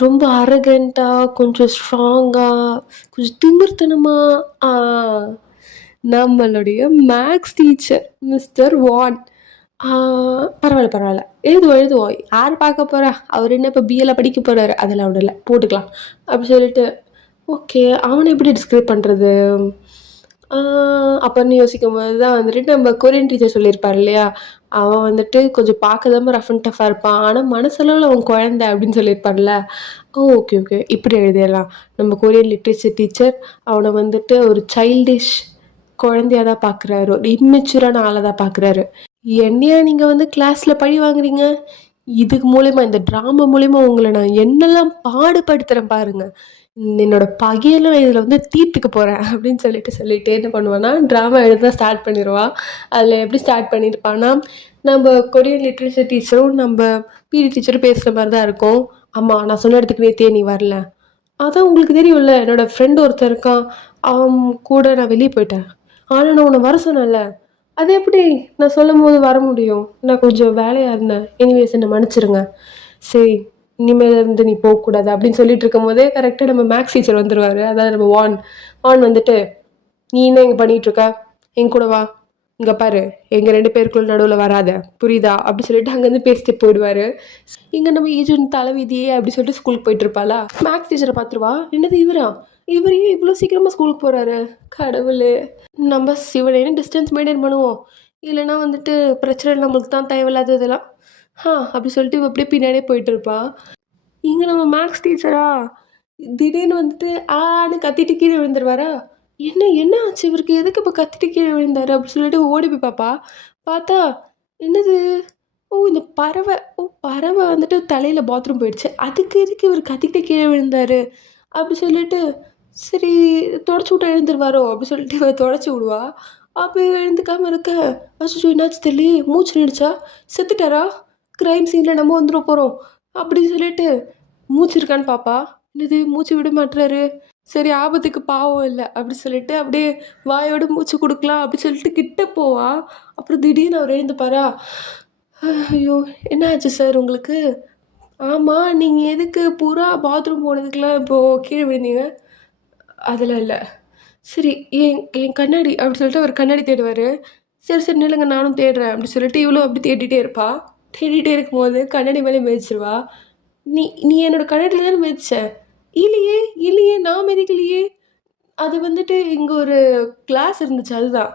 ரொம்ப அரகண்ட்டாக, கொஞ்சம் ஸ்ட்ராங்காக, கொஞ்சம் திமிர்த்தனமாக. நம்மளுடைய மேக்ஸ் டீச்சர் மிஸ்டர் வான். பரவாயில்ல எழுதுவோம், யார் பார்க்க போகிறா, அவர் என்ன இப்போ பிஎல்ல படிக்க போகிறாரு, அதெல்லாம் விடலை, போட்டுக்கலாம் அப்படி சொல்லிட்டு. ஓகே, அவனை எப்படி டிஸ்கிரைப் பண்ணுறது அப்படின்னு யோசிக்கும் போது தான் வந்துட்டு நம்ம கொரியன் டீச்சர் சொல்லியிருப்பார் இல்லையா, அவன் வந்துட்டு கொஞ்சம் பார்க்க தான் ரஃப் அண்ட் டஃபாக இருப்பான், ஆனால் மனசளவில் அவன் குழந்தை அப்படின்னு சொல்லியிருப்பார்ல. ஓகே இப்படி எழுதிடலாம். நம்ம கொரியன் லிட்ரேச்சர் டீச்சர் அவனை வந்துட்டு ஒரு சைல்டிஷ் குழந்தையாக தான் பார்க்குறாரு, ஒரு இம்மெச்சூரான ஆளை தான் பார்க்குறாரு. என்னையா நீங்கள் வந்து கிளாஸில் பழி வாங்குறீங்க, இதுக்கு மூலயமா இந்த ட்ராமா மூலயமா உங்களை நான் என்னெல்லாம் பாடுபடுத்துகிறேன் பாருங்கள், என்னோட பகையெல்லாம் இதில் வந்து தீர்த்துக்க போகிறேன் அப்படின்னு சொல்லிட்டு என்ன பண்ணுவான்னா ட்ராமா எழுத ஸ்டார்ட் பண்ணிடுவான். அதில் எப்படி ஸ்டார்ட் பண்ணியிருப்பான்னா, நம்ம கொரியன் லிட்ரேச்சர் டீச்சரும் நம்ம பிடி டீச்சரும் பேசுகிற மாதிரி தான் இருக்கும். ஆமாம், நான் சொன்ன இடத்துக்கு நேற்றே நீ வரல, அதான் உங்களுக்கு தெரியும்ல, என்னோடய ஃப்ரெண்டு ஒருத்தர் இருக்கான், அவன் கூட நான் வெளியே போயிட்டேன், ஆனால் நான் உன்னை வர சொன்னேன்ல, அது எப்படி நான் சொல்லும் போது வர முடியும், நான் கொஞ்சம் வேலையாக இருந்தேன், எனிவேஸ் என்னை மன்னிச்சிருங்க, சரி இனிமேலேருந்து நீ போகக்கூடாது அப்படின்னு சொல்லிட்டு இருக்கும் போதே கரெக்டாக நம்ம மேக்ஸ் டீச்சர் வந்துடுவார். அதாவது நம்ம வான் வந்துட்டு, நீ என்ன இங்கே பண்ணிகிட்ருக்க, என் கூட வா, இங்கே பாரு எங்கள் 2 பேருக்குள்ள நடுவில் வராத புரியுதா அப்படி சொல்லிட்டு அங்கேருந்து பேசிட்டு போயிடுவார். இங்கே நம்ம ஈஜுன் தலைவிதியே அப்படி சொல்லிட்டு ஸ்கூலுக்கு போயிட்டு இருப்பாளா, மேக்ஸ் டீச்சரை பார்த்துருவா. என்னது இவரா, இவரையே இவ்வளோ சீக்கிரமாக ஸ்கூலுக்கு போகிறாரு, கடவுளே. நம்ம சிவனேன்னு டிஸ்டன்ஸ் மெயின்டைன் பண்ணுவோம், இல்லைன்னா வந்துட்டு பிரச்சனை நம்மளுக்கு தான் தேவையில்லாத இதெல்லாம். அப்படி சொல்லிட்டு இவ அப்படியே பின்னாடியே போயிட்டு இருப்பா. இங்கே நம்ம மேக்ஸ் டீச்சரா திடீர்னு வந்துட்டு ஆன்னு கத்திட்டு கீழே விழுந்துருவாரா. என்ன ஆச்சு இவருக்கு, எதுக்கு இப்போ கத்திட்டு கீழே விழுந்தாரு அப்படி சொல்லிட்டு ஓடி போய் பாப்பா. பார்த்தா என்னது, இந்த பறவை வந்துட்டு தலையில் பாத்ரூம் போயிடுச்சு, அதுக்கு எதுக்கு இவர் கத்திக்கிட்டு கீழே விழுந்தாரு அப்படி சொல்லிட்டு சரி தொடச்சி விட்டு எழுந்துருவாரோ அப்படி சொல்லிட்டு இவ தொடச்சி விடுவா. அப்போ எழுந்துக்காமல் இருக்க அச்சோ என்னாச்சு தெரியலையே, மூச்சு நின்றுச்சா, செத்துட்டாரா, க்ரைம் சீனில் நம்ம வந்துட போகிறோம் அப்படி சொல்லிட்டு மூச்சு இருக்கான்னு பாப்பா. என்னது மூச்சு விட மாட்டுறாரு, சரி ஆபத்துக்கு பாவம் இல்லை அப்படி சொல்லிட்டு அப்படியே வாயோட மூச்சு கொடுக்கலாம் அப்படி சொல்லிட்டு கிட்ட போவா. அப்புறம் திடீர்னு அவர் எழுந்துப்பாரா. ஐயோ என்ன ஆச்சு சார் உங்களுக்கு, ஆமாம் நீங்கள் எதுக்கு பூரா பாத்ரூம் போனதுக்கெலாம் இப்போது கீழே விழுந்தீங்க, அதெல்லாம் இல்லை, சரி என் கண்ணாடி அப்படி சொல்லிட்டு அவர் கண்ணாடி தேடுவார். சரி நில்லுங்க நானும் தேடுறேன் அப்படி சொல்லிட்டு இவ்வளோ அப்படி தேடிட்டே இருப்பா. தேடிட்டே இருக்கும்போது கண்ணாடி மேலே மிதிச்சிருவா. நீ என்னோட கண்ணாடியில் தானே மிதிச்ச, இல்லையே நான் மிதிக்கலையே, அது வந்துட்டு இங்கே ஒரு கிளாஸ் இருந்துச்சு அதுதான்,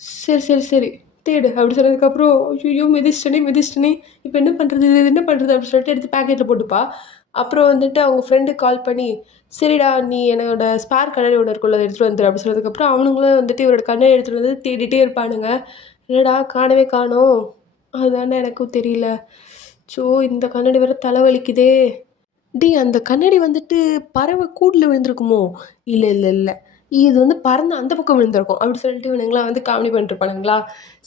சரி தேடு அப்படி சொன்னதுக்கப்புறம் ஐயோ மிதிச்சிட்டனே இப்போ என்ன பண்ணுறது அப்படி சொல்லிட்டு எடுத்து பேக்கெட்டில் போட்டுப்பா. அப்புறம் வந்துட்டு அவங்க ஃப்ரெண்டுக்கு கால் பண்ணி சரிடா நீ என்னோட ஸ்பேர் கண்ணாடி ஒன்று இருக்குள்ள அதை எடுத்துகிட்டு வந்துடு அப்படி சொன்னதுக்கப்புறம் அவனுங்களும் வந்துட்டு இவரோட கண்ணாடி எடுத்துகிட்டு வந்து தேடிட்டே இருப்பானுங்க. என்னடா காணவே காணோம், அதுதானே எனக்கும் தெரியல, இந்த கண்ணாடி வேறு தலைவலிக்குதே. அந்த கண்ணாடி வந்துட்டு பறவை கூட்டில் விழுந்திருக்குமோ, இல்லை இது வந்து பறந்து அந்த பக்கம் விழுந்திருக்கும் அப்படி சொல்லிட்டு இவனுங்களாம் வந்து காமெடி பண்ணிட்டுருப்பானுங்களா.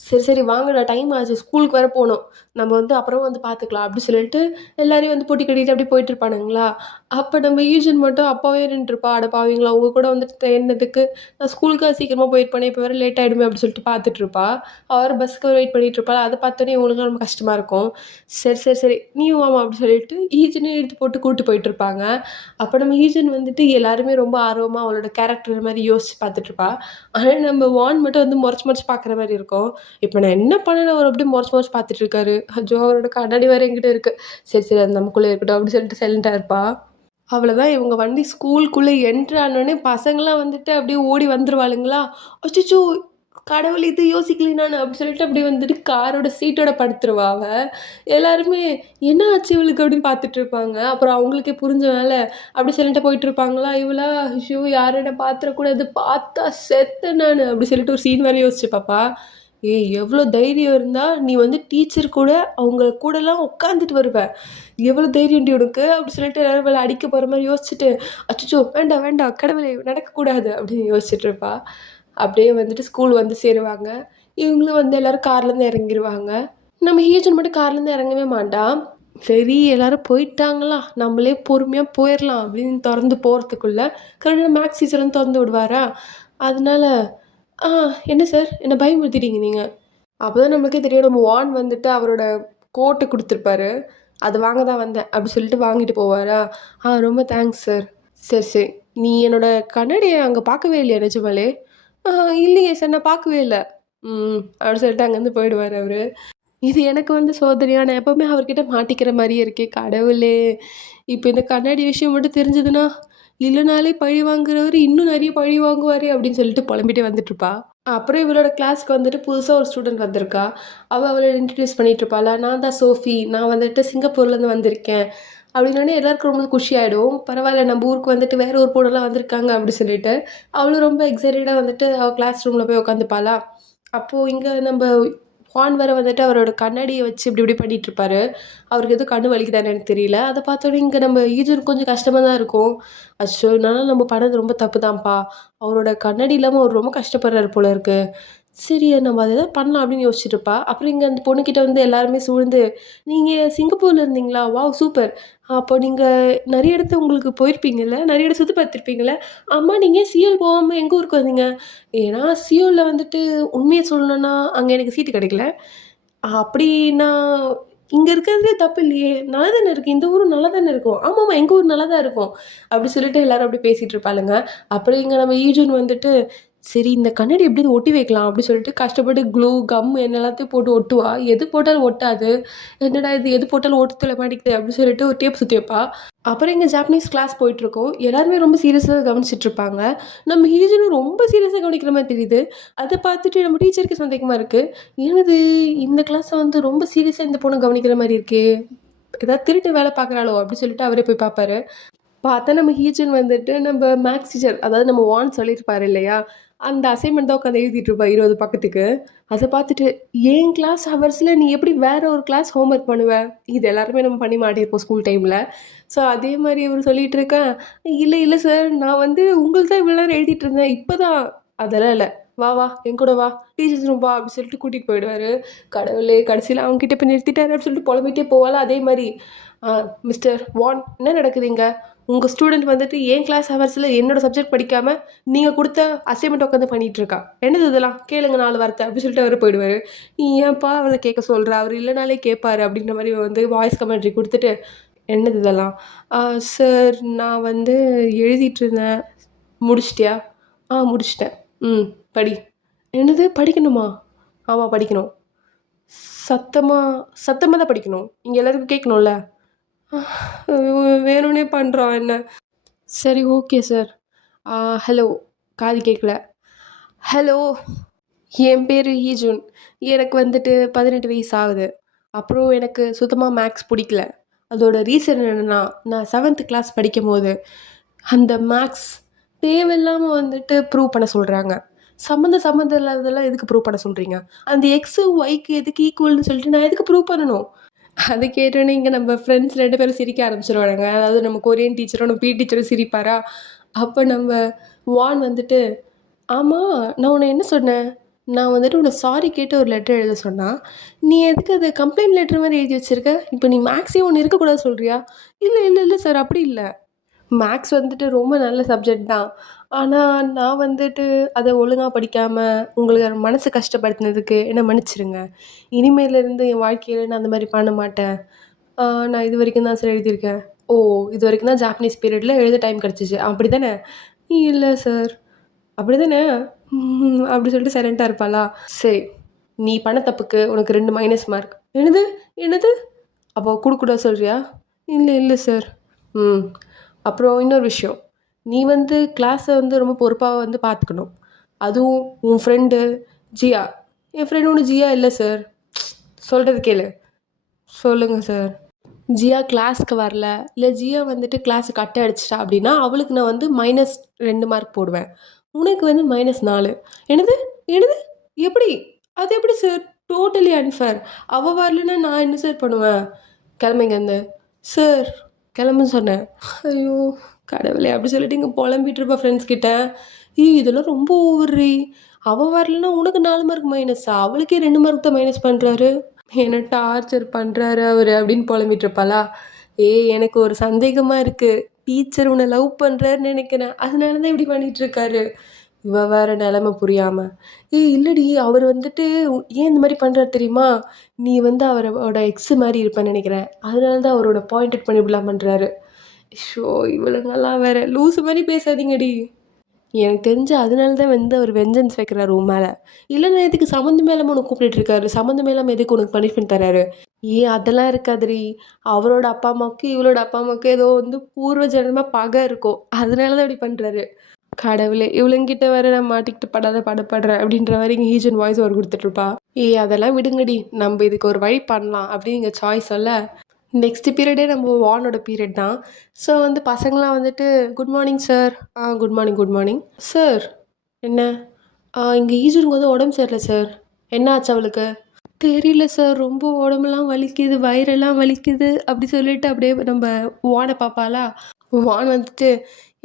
சரி வாங்கடா டைம் ஆச்சு ஸ்கூலுக்கு வர போகணும், நம்ம வந்து அப்புறம் வந்து பார்த்துக்கலாம் அப்படி சொல்லிட்டு எல்லாரையும் வந்து போட்டி கட்டிட்டு அப்படி போயிட்டு இருப்பானுங்களா. அப்போ நம்ம ஈஜன் மட்டும் அப்பாவே நின்றுருப்பா. அட பாவீங்களா அவங்க கூட வந்துட்டு என்னதுக்கு, நான் ஸ்கூலுக்காக சீக்கிரமாக போயிருப்பானே இப்போ வேறு லேட் ஆகிடுமே அப்படி சொல்லிட்டு பார்த்துட்ருப்பா. அவர் பஸ்ஸுக்கு வெயிட் பண்ணிகிட்டு இருப்பா. அதை பார்த்தோன்னே இவங்களுக்கு ரொம்ப கஷ்டமாக இருக்கும். சரி நீயும் வாமா அப்படி சொல்லிட்டு ஈஜனையும் எடுத்து போட்டு கூப்பிட்டு போயிட்டுருப்பாங்க. அப்போ நம்ம ஈஜன் வந்துட்டு எல்லாருமே ரொம்ப ஆர்வமாக அவளோட கேரக்டர் மாதிரி யோசிச்சு பார்த்துட்ருப்பா. ஆனால் நம்ம வான் மட்டும் வந்து முறைச்சி பார்க்குற மாதிரி இருக்கும். இப்போ நான் என்ன பண்ணேன்னு அவர் அப்படியே முறைச்சி பார்த்துட்ருக்காரு. அஜோ அவரோட கண்ணாடி வேறு என்கிட்ட இருக்குது, சரி அது நமக்குள்ளே இருக்கட்டும் அப்படி சொல்லிட்டு சைலண்ட்டாக இருப்பா. அவ்வளோதான் இவங்க வண்டி ஸ்கூலுக்குள்ளே என்ட்ரு ஆனோடனே பசங்களாம் வந்துட்டு அப்படியே ஓடி வந்துருவாளுங்களா. அச்சோ கடவுள் இது யோசிக்கலி நான் அப்படி சொல்லிட்டு அப்படியே வந்துட்டு காரோட சீட்டோட படுத்துருவா அவ. எல்லாருமே என்ன ஆச்சு இவளுக்கு அப்படின்னு பார்த்துட்டு இருப்பாங்க. அப்புறம் அவங்களுக்கே புரிஞ்ச வேலை அப்படி சொல்லிட்டு போயிட்டு இருப்பாங்களா. இவளா ஐயோ யாரும் என்ன பார்த்துடக்கூடாது, பார்த்தா செத்த நான் அப்படி சொல்லிட்டு ஒரு சீன் வேறு யோசிச்சு பாப்பா. எவ்வளோ தைரியம் இருந்தால் நீ வந்து டீச்சர் கூட அவங்க கூடலாம் உட்காந்துட்டு வருவ, எவ்வளோ தைரியம்டி உனக்கு அப்படி சொல்லிட்டு எல்லாரும் வேலை அடிக்க போகிற மாதிரி யோசிச்சுட்டு அச்சோ வேண்டாம் கடவுளே நடக்கக்கூடாது அப்படின்னு யோசிச்சுட்டு இருப்பா. அப்படியே வந்துட்டு ஸ்கூல் வந்து சேருவாங்க. இவங்களும் வந்து எல்லோரும் கார்லேருந்து இறங்கிடுவாங்க. நம்ம ஹீஜன் மட்டும் கார்லேருந்து இறங்கவே மாட்டான். சரி எல்லோரும் போயிட்டாங்களா நம்மளே பொறுமையாக போயிடலாம் அப்படின்னு திறந்து போகிறதுக்குள்ளே கரெக்டாக மேக்ஸ் டீச்சர் வந்து திறந்து விடுவாரா. அதனால என்ன சார் என்ன பயமுறுத்திட்டீங்க நீங்கள், அப்போ தான் நம்மளுக்கே தெரியும் நம்ம வான் வந்துட்டு அவரோட கோட்டை கொடுத்துருப்பாரு, அது வாங்க தான் வந்தேன் அப்படி சொல்லிட்டு வாங்கிட்டு போவாரா. ரொம்ப தேங்க்ஸ் சார். சரி நீ என்னோட கண்ணாடியை அங்கே பார்க்கவே இல்லையா நிஜமாலே, இல்லையே சார் நான் பார்க்கவே இல்லை அப்படி சொல்லிட்டு அங்கேருந்து போயிடுவார் அவர். இது எனக்கு வந்து சோதனையாக நான் எப்போவுமே அவர்கிட்ட மாட்டிக்கிற மாதிரியே இருக்கே கடவுளே. இப்போ இந்த கண்ணாடி விஷயம் மட்டும் தெரிஞ்சதுன்னா இல்லைனாலே பழி வாங்குறவர் இன்னும் நிறைய பழி வாங்குவார் அப்படின்னு சொல்லிட்டு புலம்பிட்டே வந்துட்டுருப்பா. அப்புறம் இவளோட கிளாஸ்க்கு வந்துட்டு புதுசாக ஒரு ஸ்டூடெண்ட் வந்திருக்கா. அவளை இன்ட்ரடியூஸ் பண்ணிகிட்ருப்பாளா. நான் தான் சோஃபி, நான் வந்துட்டு சிங்கப்பூர்லேருந்து வந்திருக்கேன் அப்படின்னோடனே எல்லாருக்கும் ரொம்ப குஷி ஆகிடும். பரவாயில்ல நம்ம ஊருக்கு வந்துட்டு வேறு ஒரு பொண்ணெல்லாம் வந்திருக்காங்க அப்படி சொல்லிட்டு அவளும் ரொம்ப எக்ஸைட்டடாக வந்துட்டு அவள் கிளாஸ் ரூமில் போய் உட்காந்துப்பாளா. அப்போது இங்கே நம்ம வான் வேறு வந்துட்டு அவரோட கண்ணாடியை வச்சு இப்படி பண்ணிகிட்ருப்பாரு. அவருக்கு எதுவும் கண்ணு வலிக்குதான்னு எனக்கு தெரியல. அதை பார்த்தோன்னே இங்கே நம்ம ஈஜனுக்கு கொஞ்சம் கஷ்டமாக தான் இருக்கும். அச்சோ இதனால நம்ம பண்ணது ரொம்ப தப்பு தான்ப்பா, அவரோட கண்ணாடி இல்லாமல் அவர் ரொம்ப கஷ்டப்படுறாரு போல இருக்குது, சரி நம்ம அதை தான் பண்ணலாம் அப்படின்னு யோசிச்சுட்டு இருப்பா. அப்புறம் இங்கே அந்த பொண்ணுக்கிட்ட வந்து எல்லாருமே சூழ்ந்து நீங்கள் சிங்கப்பூரில் இருந்தீங்களா, வாவ் சூப்பர், அப்போ நீங்கள் நிறைய இடத்து உங்களுக்கு போயிருப்பீங்கள்ல, நிறைய இடம் சுற்றி பார்த்துருப்பீங்களே, அம்மா நீங்கள் சியோல் போகாமல் எங்கள் ஊருக்கு வந்தீங்க. ஏன்னா சியோலில் வந்துட்டு உண்மையை சொல்லணுன்னா அங்கே எனக்கு சீட்டு கிடைக்கல, அப்படி நான் இங்கே இருக்கிறதுலே தப்பு இல்லையே, நல்லா தானே இருக்குது, இந்த ஊரும் நல்லா தானே இருக்கும், ஆமாம்மா எங்கள் ஊர் நல்லா தான் இருக்கும் அப்படி சொல்லிட்டு எல்லோரும் அப்படி பேசிகிட்டு இருப்பாளுங்க. அப்புறம் இங்கே நம்ம ஈஜூன் வந்துட்டு சரி இந்த கண்ணாடி எப்படி இது ஒட்டி வைக்கலாம் அப்படி சொல்லிட்டு கஷ்டப்பட்டு க்ளூ கம் என்ன எல்லாத்தையும் போட்டு ஒட்டுவா. எது போட்டாலும் ஒட்டாது. என்னடா இது எது போட்டாலும் ஓட்டத்தில் மாட்டிக்குது அப்படின்னு சொல்லிட்டு ஒரு டேப் சுற்றி வைப்பா. அப்புறம் எங்கள் ஜாப்பனீஸ் கிளாஸ் போயிட்டுருக்கோம். எல்லாருமே ரொம்ப சீரியஸாக கவனிச்சிட்டு இருப்பாங்க. நம்ம ஹீஜனும் ரொம்ப சீரியஸாக கவனிக்கிற மாதிரி தெரியுது. அதை பார்த்துட்டு நம்ம டீச்சருக்கு சந்தேகமாக இருக்குது. என்னது இந்த கிளாஸை வந்து ரொம்ப சீரியஸாக இந்த பொண்ணு கவனிக்கிற மாதிரி இருக்கே, ஏதாவது திருட்டு வேலை பார்க்குறாளோ அப்படி சொல்லிட்டு அவரே போய் பார்ப்பாரு. பார்த்தா நம்ம ஹீஜன் வந்துட்டு நம்ம மேக்ஸ் டீச்சர், அதாவது நம்ம வான் சொல்லியிருப்பாரு இல்லையா, அந்த அசைன்மெண்ட் தான் உட்காந்து எழுதிட்டு இருப்பா 20 பக்கத்துக்கு. அதை பார்த்துட்டு என் கிளாஸ் ஹவர்ஸில் நீ எப்படி வேற ஒரு கிளாஸ் ஹோம்ஒர்க் பண்ணுவ, இது எல்லாருமே நம்ம பண்ணி மாட்டியிருப்போம் ஸ்கூல் டைமில். ஸோ அதே மாதிரி இவர் சொல்லிட்டு இருக்கேன், இல்லை இல்லை சார் நான் வந்து உங்களுக்கு தான் இவ்வளோ நேரம் எழுதிட்டு இருந்தேன் இப்போ தான். அதெல்லாம் இல்லை, வா வா என் கூட வா டீச்சர்ஸ் ரூம் வா அப்படின்னு சொல்லிட்டு கூட்டிகிட்டு போயிடுவார். கடவுளே கடைசியில் அவங்ககிட்ட போய் நிறுத்திட்டாரு அப்படின்னு சொல்லிட்டு புலம்பிட்டே போவாள். அதே மாதிரி மிஸ்டர் வான் என்ன நடக்குதுங்க, உங்கள் ஸ்டூடெண்ட் வந்துட்டு என் கிளாஸ் ஹவர்ஸில் என்னோட சப்ஜெக்ட் படிக்காமல் நீங்கள் கொடுத்த அசைன்மெண்ட் உட்காந்து பண்ணிகிட்டு இருக்கா, என்னது இதெல்லாம் கேளுங்க 4 வார்த்தை அப்படின்னு சொல்லிட்டு அவர் போயிடுவார். நீ ஏன்ப்பா அவரை கேட்க சொல்கிற, அவர் இல்லைனாலே கேட்பாரு அப்படின்ற மாதிரி வந்து வாய்ஸ் கமெண்ட்ரி கொடுத்துட்டு, என்னது இதெல்லாம், சார் நான் வந்து எழுதிட்டு இருந்தேன், முடிச்சிட்டியா, முடிச்சிட்டேன், படி. என்னது படிக்கணுமா, ஆமாம் படிக்கணும், சத்தமாக தான் படிக்கணும், இங்கே எல்லாருக்கும் கேட்கணும்ல, வேணும்னே பண்ணுறான் என்ன, சரி ஓகே சார். ஹலோ, காது கேட்கல, ஹலோ என் பேர் ஹீஜுன், எனக்கு வந்துட்டு 18 வயசு ஆகுது. அப்புறம் எனக்கு சுத்தமாக மேக்ஸ் பிடிக்கல. அதோட ரீசன் என்னென்னா, நான் 7th கிளாஸ் படிக்கும் போது அந்த மேக்ஸ் தேவையில்லாமல் வந்துட்டு ப்ரூவ் பண்ண சொல்கிறாங்க. சம்மந்தம் இல்லாததெல்லாம் எதுக்கு ப்ரூவ் பண்ண சொல்கிறீங்க, அந்த எக்ஸு ஒய்க்கு எதுக்கு ஈக்குவல்னு சொல்லிட்டு நான் எதுக்கு ப்ரூவ் பண்ணணும். அது கேட்டோன்னே இங்கே நம்ம ஃப்ரெண்ட்ஸ் 2 பேரும் சிரிக்க ஆரம்பிச்சிருவானுங்க. அதாவது நம்ம கொரியன் டீச்சரும் நம்ம பிடி டீச்சரும் சிரிப்பாரா. அப்போ நம்ம வான் வந்துட்டு, ஆமாம் நான் உன்னை என்ன சொன்னேன், நான் வந்துட்டு உன்னை சாரி கேட்டு ஒரு லெட்டர் எழுத சொன்னால் நீ எதுக்கு அது கம்ப்ளைண்ட் லெட்டர் மாதிரி எழுதி வச்சுருக்க, இப்போ நீ மேக்ஸே ஒன்று இருக்கக்கூடாது சொல்கிறியா. இல்லை இல்லை இல்லை சார் அப்படி இல்லை, மேக்ஸ் வந்துட்டு ரொம்ப நல்ல சப்ஜெக்ட் தான், ஆனால் நான் வந்துட்டு அதை ஒழுங்காக படிக்காமல் உங்களுக்கு மனசு கஷ்டப்படுத்தினதுக்கு என்னை மன்னிச்சிருங்க. இனிமேலேருந்து என் வாழ்க்கையில் நான் அந்த மாதிரி பண்ண மாட்டேன். நான் இது வரைக்கும் தான் சார் எழுதியிருக்கேன். ஓ, இது வரைக்கும் தான் ஜாப்பனீஸ் பீரியடில் எழுத டைம் கிடச்சிச்சு அப்படி தானே. இல்லை சார் அப்படி தானே, அப்படி சொல்லிட்டு சைலண்ட்டாக இருப்பாளா. சரி, நீ பண்ண தப்புக்கு உனக்கு 2 மைனஸ் மார்க். என்னது என்னது, அப்போ கொடுக்கூட சொல்கிறியா. இல்லை இல்லை சார். அப்புறம் இன்னொரு விஷயம், நீ வந்து கிளாஸை வந்து ரொம்ப பொறுப்பாக வந்து பார்த்துக்கணும். அதுவும் உன் ஃப்ரெண்டு ஜியா, என் ஃப்ரெண்டு ஒன்று ஜியா இல்லை சார், சொல்கிறது கேளு. சொல்லுங்கள் சார். ஜியா கிளாஸ்க்கு வரல, இல்லை ஜியா வந்துட்டு கிளாஸுக்கு அட்டை அடிச்சிட்டா அப்படின்னா அவளுக்கு நான் வந்து -2 மார்க் போடுவேன், உனக்கு வந்து -4. என்னது என்னது, எப்படி, அது எப்படி சார், டோட்டலி அன்ஃபேர். அவள் வரலன்னா நான் என்ன சார் பண்ணுவேன், கிளம்புங்க அந்த சார், கிளம்புன்னு சொன்னேன். ஐயோ கடவுளே அப்படி சொல்லிட்டு இங்கே புலம்பிட்டு இருப்பா ஃப்ரெண்ட்ஸ் கிட்ட. இதெல்லாம் ரொம்ப ஓவர்ரி, அவள் வரலன்னா உனக்கு 4 மார்க் மைனஸா, அவளுக்கே 2 மார்க் தான் மைனஸ் பண்ணுறாரு, என்ன டார்ச்சர் பண்ணுறாரு அவர் அப்படின்னு புலம்பிட்டு இருப்பாளா. எனக்கு ஒரு சந்தேகமாக இருக்குது, டீச்சர் உன்னை லவ் பண்ணுறாருன்னு நினைக்கிறேன், அதனால தான் இப்படி பண்ணிகிட்ருக்காரு. இவ வேறு நிலமை புரியாமல், இல்லடி அவர் வந்துட்டு ஏன் இந்த மாதிரி பண்ணுறாரு தெரியுமா, நீ வந்து அவரோட எக்ஸு மாதிரி இருப்பேன்னு நினைக்கிறேன், அதனால தான் அவரோட பாயிண்டட் பண்ணி இப்படிலாம் பண்ணுறாரு. ஷோ இவளுங்கெல்லாம் வேறு லூஸு மாதிரி பேசாதீங்கடி. எனக்கு தெரிஞ்சு அதனால தான் வந்து அவர் வெஞ்சன்ஸ் வைக்கிறாரு உன் மேலே. இல்லைன்னா எதுக்கு சம்மந்தம் மேலே உனக்கு கூப்பிட்டு இருக்காரு, சம்மந்தம் மேலே எதுக்கு உனக்கு பனிஷ்மெண்ட் தராரு. அதெல்லாம் இருக்காதுரி, அவரோட அப்பா அம்மாவுக்கு இவளோட அப்பா அம்மாவுக்கு ஏதோ வந்து பூர்வ ஜென்மமாக பகை இருக்கும், அதனால தான் இப்படி பண்ணுறாரு. கடவுளே இவளுங்கிட்ட வேறு நான் மாட்டிக்கிட்டு படாத படப்படுறேன் அப்படின்ற மாதிரி இங்கே ஹீஜன் வாய்ஸ் ஒரு கொடுத்துட்ருப்பா. அதெல்லாம் விடுங்கடி, நம்ம இதுக்கு ஒரு வழி பண்ணலாம் அப்படின்னு இங்கே சாய்ஸ் சொல்ல, நெக்ஸ்ட் பீரியடே நம்ம வானோட பீரியட் தான். ஸோ வந்து பசங்களாம் வந்துட்டு good morning sir. Good morning good morning sir. என்ன, இங்கே ஈஜுனுக்கு வந்து உடம்பு சரியில்லை சார். என்ன ஆச்சு அவளுக்கு தெரியல சார், ரொம்ப உடம்புலாம் வலிக்குது, வயிறெல்லாம் வலிக்குது அப்படி சொல்லிட்டு அப்படியே நம்ம வானை பார்ப்பாளா. வான் வந்துட்டு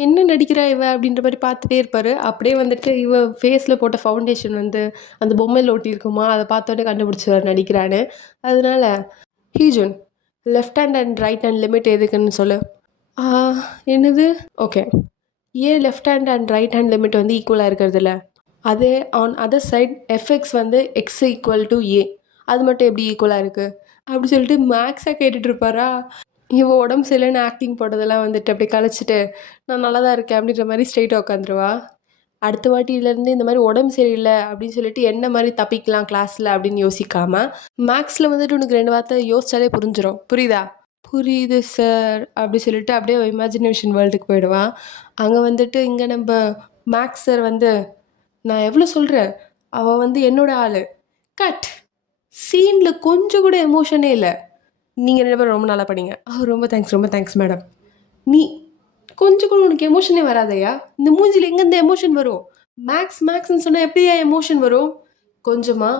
என்ன நடிக்கிறா இவ அப்படின்ற மாதிரி பார்த்துட்டே இருப்பார். அப்படியே வந்துட்டு இவ ஃபேஸில் போட்ட ஃபவுண்டேஷன் வந்து அந்த பொம்மையில் ஒட்டி இருக்குமா, அதை பார்த்தோன்னே கண்டுபிடிச்சார் நடிக்கிறான்னு. அதனால Heejun left hand and right hand limit எதுக்குன்னு சொல்லு. என்னது, ஓகே, ஏன் left hand and right hand limit வந்து ஈக்குவலாக இருக்கிறதில்ல, அதே ஆன் அதர் சைட் எஃப்எக்ஸ் வந்து எக்ஸ் ஈக்குவல் டு ஏ, அது மட்டும் எப்படி ஈக்குவலாக இருக்குது அப்படி சொல்லிட்டு மேக்ஸாக கேட்டுட்ருப்பாரா. இவன் உடம்பு சரியில்லைன்னு ஆக்டிங் போட்டதெல்லாம் வந்துட்டு அப்படியே கழிச்சிட்டு நான் நல்லா தான் இருக்கேன் அப்படின்ற மாதிரி ஸ்ட்ரெயிட்டாக உட்காந்துருவா. அடுத்த வாட்டியிலேருந்து இந்த மாதிரி உடம்பு சரியில்லை அப்படின்னு சொல்லிட்டு என்ன மாதிரி தப்பிக்கலாம் கிளாஸில் அப்படின்னு யோசிக்காமல் மேக்ஸில் வந்துட்டு உனக்கு 2 வார்த்தை யோசிச்சாலே புரிஞ்சிடும். புரியுதா? புரியுது சார் அப்படி சொல்லிட்டு அப்படியே இமேஜினேஷன் வேர்ல்டுக்கு போயிடுவான். அங்கே வந்துட்டு இங்கே நம்ம மேக்ஸ் சார் வந்து, நான் எவ்வளோ சொல்கிறேன், அவள் வந்து என்னோட ஆள். கட். சீனில் கொஞ்சம் கூட எமோஷனே இல்லை. நீங்கள் 2 பேரும் ரொம்ப நல்லா பண்ணீங்க. ரொம்ப தேங்க்ஸ் மேடம். நீ கொஞ்சம் கூட உனக்கு எமோஷனே வராதையா? இந்த மூஞ்சில் எங்கேருந்து எமோஷன் வரும்? மேக்ஸ்ன்னு சொன்னால் எப்படியா எமோஷன் வரும்? கொஞ்சமாக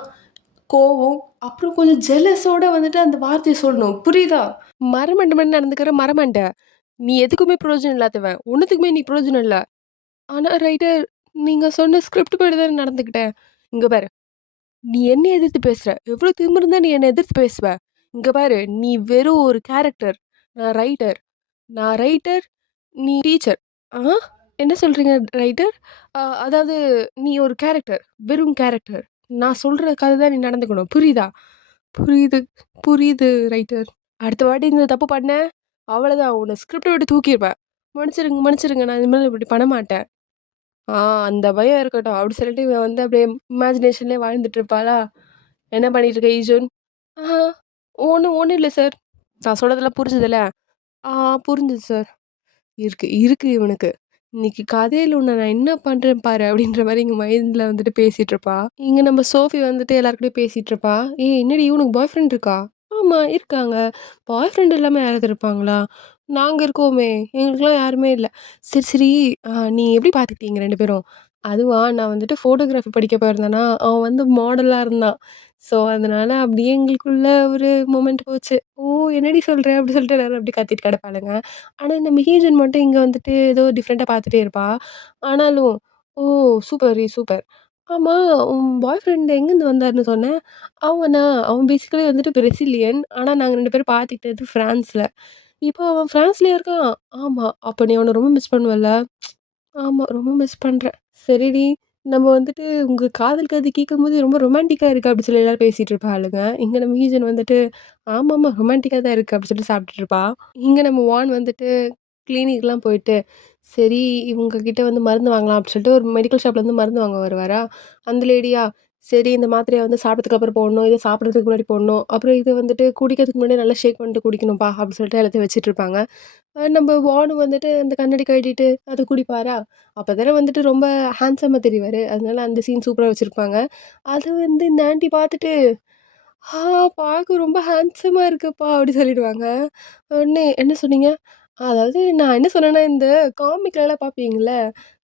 கோவம், அப்புறம் கொஞ்சம் ஜெலஸோட வந்துட்டு அந்த வார்த்தையை சொல்லணும். புரியுதா? மரமண்டை நடந்துக்கிற மரமண்டை. நீ எதுக்குமே பிரயோஜனம் இல்லாதவன். ஒன்றுத்துக்குமே நீ பிரயோஜனம் இல்லை. ஆனால் ரைட்டர், நீங்கள் சொன்ன ஸ்கிரிப்ட் படி தான் நடந்துக்கிட்டேன். இங்கே பாரு, நீ என்னை எதிர்த்து பேசுகிற. எவ்வளோ திமிருந்தா நீ என்னை எதிர்த்து பேசுவ. இங்கே பாரு, நீ வெறும் ஒரு கேரக்டர். நான் ரைட்டர், நீ டீச்சர். என்ன சொல்கிறீங்க ரைட்டர்? அதாவது நீ ஒரு கேரக்டர், வெறும் கேரக்டர். நான் சொல்கிற கதை தான் நீ நடந்துக்கணும். புரியுதா? புரியுது ரைட்டர். அடுத்த வாட்டி இந்த தப்பு பண்ண அவ்வளோதான், உன்னை ஸ்கிரிப்டை விட்டு தூக்கிடுவேன். மன்னிச்சிருங்க, நான் இனிமேல் இப்படி பண்ண மாட்டேன். அந்த பயம் இருக்கட்டும் அப்படி சொல்லிட்டு இவன் வந்து அப்படியே இமேஜினேஷன்லேயே வாழ்ந்துட்டு இருப்பாளா? என்ன பண்ணிட்டு இருக்க ஈஜுன்? ஒன்றும் இல்லை சார். நான் சொல்கிறதெல்லாம் புரிஞ்சுதில்ல? புரிஞ்சுது சார். இருக்கு இவனுக்கு. இன்னைக்கு கதையில் உன்னை நான் என்ன பண்ணுறேன் பாரு அப்படின்ற மாதிரி இங்கே மைண்டில் வந்துட்டு பேசிகிட்டு இருப்பா. இங்கே நம்ம சோஃபி வந்துட்டு எல்லாருக்கிட்டையும் பேசிகிட்டு இருப்பா. என்னடி இவனுக்கு பாய் ஃப்ரெண்ட் இருக்கா? ஆமாம் இருக்காங்க. பாய் ஃப்ரெண்ட் இல்லாமல் யாராவது இருப்பாங்களா? நாங்கள் இருக்கோமே, எங்களுக்குலாம் யாருமே இல்லை. சரி நீ எப்படி பார்த்துக்கிட்டீங்க 2 பேரும்? அதுவா, நான் வந்துட்டு ஃபோட்டோகிராஃபி படிக்க போயிருந்தேன்னா அவன் வந்து மாடலாக இருந்தான். ஸோ அதனால் அப்படியே எங்களுக்குள்ள ஒரு மூமெண்ட் போச்சு. ஓ, என்னடி சொல்கிற அப்படி சொல்லிட்டு எல்லாரும் அப்படி கத்திட்டு கிடப்பாளுங்க. ஆனால் இந்த மிஹேஜன் மட்டும் இங்கே வந்துட்டு ஏதோ டிஃப்ரெண்ட்டாக பார்த்துட்டே இருப்பா. ஆனாலும், ஓ சூப்பர். ஆமாம், உன் பாய் ஃப்ரெண்ட் எங்கேருந்து வந்தாருன்னு சொன்னேன்? அவன் பேசிக்கலி வந்துட்டு பிரசிலியன். ஆனால் நாங்கள் 2 பேரும் பார்த்துக்கிட்டது ஃப்ரான்ஸில். இப்போ அவன் ஃப்ரான்ஸ்லேயே இருக்கான். ஆமாம். அப்போ நீ அவனை ரொம்ப மிஸ் பண்ணுவல்ல? ஆமாம், ரொம்ப மிஸ் பண்ணுறேன். சரிடி, நம்ம வந்துட்டு உங்கள் காதல் கதை கேட்கும்போது ரொம்ப ரொமான்டிக்காக இருக்குது அப்படி சொல்லி எல்லாரும் பேசிகிட்டு இருப்பாளுங்க. இங்கே நம்ம ஈஜன் வந்துட்டு, ஆமாம் ரொமான்டிக்காக தான் இருக்குது அப்படி சொல்லிட்டு சாப்பிட்டுட்டு இருப்பா. இங்கே நம்ம வான் வந்துட்டு கிளினிக்லாம் போயிட்டு, சரி இவங்க கிட்ட வந்து மருந்து வாங்கலாம் அப்படின்னு சொல்லிட்டு ஒரு மெடிக்கல் ஷாப்பில் வந்து மருந்து வாங்க வருவாரா? அந்த லேடியா, சரி இந்த மாத்திரையை வந்து சாப்பிட்டதுக்கு அப்புறம் போடணும், இதை சாப்பிட்றதுக்கு முன்னாடி போடணும், அப்புறம் இதை வந்துட்டு குடிக்கிறதுக்கு முன்னாடி நல்லா ஷேக் பண்ணிட்டு குடிக்கணும்ப்பா அப்படின்னு சொல்லிட்டு எல்லாத்தையும் வச்சுட்டு இருப்பாங்க. நம்ம வானு வந்துட்டு அந்த கண்ணாடி கழட்டிட்டு அதை குடிப்பாரா? அப்போ தானே வந்துட்டு ரொம்ப ஹேண்ட்ஸமாக தெரிவார். அதனால அந்த சீன் சூப்பராக வச்சுருப்பாங்க. அது வந்து இந்த ஆண்டி பார்த்துட்டு, ஆ பார்க்க ரொம்ப ஹேண்ட்ஸமாக இருக்குப்பா அப்படி சொல்லிடுவாங்க. உடனே என்ன சொன்னீங்க? அதாவது நான் என்ன சொன்னேன்னா, இந்த காமிக்லலாம் பார்ப்பீங்கள்ல,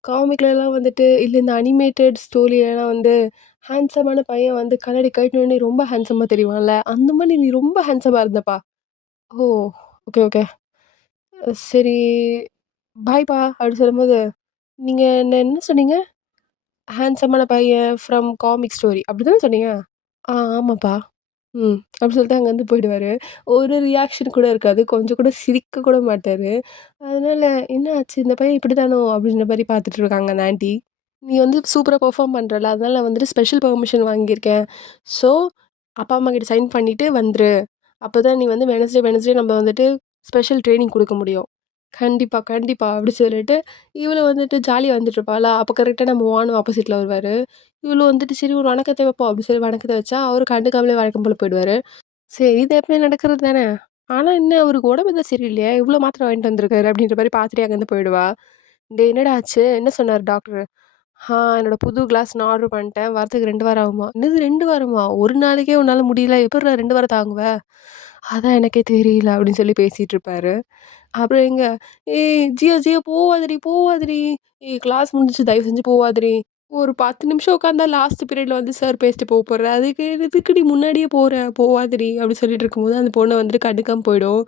காமிக்லலாம் வந்துட்டு இல்லை இந்த அனிமேட்டட் ஸ்டோரிலலாம் வந்து ஹேண்ட்ஸமான பையன் வந்து கண்ணாடி கழட்டினோடனே ரொம்ப ஹேண்ட்ஸமாக தெரிவான்ல, அந்த மாதிரி நீ ரொம்ப ஹேண்ட்ஸமாக இருந்தப்பா. ஓ, ஓகே. சரி, பாய்ப்பா அப்படி சொல்லும்போது, நீங்கள் என்ன சொன்னீங்க? ஹேண்ட்ஸமான பையன் ஃப்ரம் காமிக் ஸ்டோரி அப்படி தானே சொன்னீங்க? ஆமாப்பா. அப்படி சொல்லிட்டு அங்கேருந்து போயிடுவாரு. ஒரு ரியாக்ஷன் கூட இருக்காது. கொஞ்சம் கூட சிரிக்க கூட மாட்டாரு. அதனால, "என்ன ஆச்சு? இந்த பையன் இப்படிதானோ?" அப்படின்ற மாரி பார்த்துட்டு இருக்காங்க அந்த ஆன்டி. "நீ வந்து சூப்பரா பெர்ஃபார்ம் பண்றல்ல, அதனால நான் வந்துட்டு ஸ்பெஷல் பெர்மிஷன் வாங்கியிருக்கேன். ஸோ, அப்பா, அம்மா கிட்ட சைன் பண்ணிட்டு வந்துரு. அப்பதான் நீ வந்து வெட்னஸ்டே நம்ம வந்துட்டு ஸ்பெஷல் ட்ரெய்னிங் குடுக்க முடியும்." கண்டிப்பா அப்படி சொல்லிட்டு, இவளும் வந்துட்டு ஜாலியா வந்துட்டுருப்பாளா, அப்போ கரெக்ட்டா நம்ம வானும் ஆப்போசிட்ல வருவாரு. இவளும் வந்துட்டு, "சரி ஒரு வணக்கத்த வைப்போம்" அப்படி சொல்லி வணக்கத்த வச்சா, அவரு கண்டுக்காமலே வழக்கம் போல போயிடுவாரு. சரி, இது எப்பயும் நடக்கிறது தானே. ஆனா என்ன, அவருக்கு உடம்பு எதுவும் சரியில்லையா? இவ்ளோ மாத்திரை வாங்கிட்டு வந்திருக்காரு அப்படின்ற மாரி பார்த்துட்டே அங்கேருந்து போயிடுவா. "டேய் என்னடா ஆச்சு? என்ன சொன்னாரு டாக்டரு?" என்னோட புது கிளாஸ் நான் ஆர்டர் பண்ணிட்டேன். வரதுக்கு 2 வாரம் ஆகுமா?" "என்னது 2 வாரமா? ஒரு நாளைக்கே உன்னால முடியல. எப்புட்றா 2 வாரம் தாங்குவ?" "அதான் எனக்கே தெரியல" அப்படின்னு சொல்லி பேசிட்டு இருப்பாரு. அப்புறம் எங்க, "ஏய் ஜியா போவாதடி. ஏய் கிளாஸ் முடிஞ்சுச்சு தயவு செஞ்சு போவாதடி. ஒரு 10 நிமிஷம் உட்காந்தா லாஸ்ட் பீரியட்ல வந்து சார் பேசிட்டு போற. அதுக்கு எதுக்குடி முன்னாடியே போவாதடி" அப்படி சொல்லிட்டு இருக்கும்போது அந்த பொண்ணு வந்துட்டு கண்டுக்காம போயிடும்.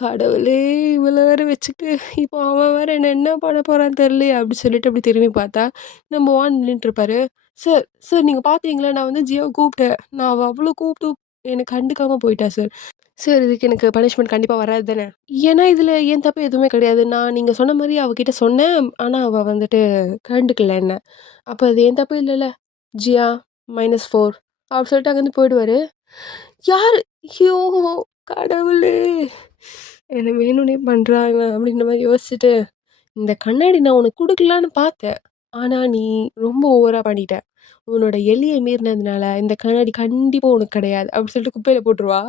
கடவுளே! இவள வேற வச்சுக்கிட்டு, இப்போ அவன் வேற என்ன பண்ண போறான்னு தெரியலையே அப்படி சொல்லிட்டு அப்படி திரும்பி பார்த்தா, நம்ம வான் நின்னுட்டுருப்பாரு. "சார் நீங்க பார்த்தீங்களா? நான் வந்து ஜியாவ கூப்பிட்டேன். நான் அவ அவ்வளோ கூப்பிட்டு என்ன கண்டுக்காம போயிட்டா சார். சார் இதுக்கு எனக்கு பனிஷ்மெண்ட் கண்டிப்பா வராது தானே?" ஏன்னா இதில என் தப்பு எதுவுமே கிடையாது. நான் நீங்க சொன்ன மாரி அவகிட்ட சொன்னேன். ஆனா அவ வந்துட்டு கண்டுக்கல என்ன. அப்ப அது என் தப்பு இல்லல்ல. ஜியா -4 அப்படி சொல்லிட்டு அங்கேருந்து போயிடுவாரு. யாரு? ஐயோ! கடவுளே! என்ன வேணும்னே பண்றா இவன் அப்படின்ற மாரி யோசிச்சுட்டு, இந்த கண்ணாடி நான் உனக்கு குடுக்கலான்னு பார்த்தேன். ஆனா நீ ரொம்ப ஓவரா பண்ணிட்ட. உன்னோட எல்லைய மீறினதுனால இந்த கண்ணாடி கண்டிப்பா உனக்கு கிடையாது." அப்படி சொல்லிட்டு குப்பையில போட்டுருவா.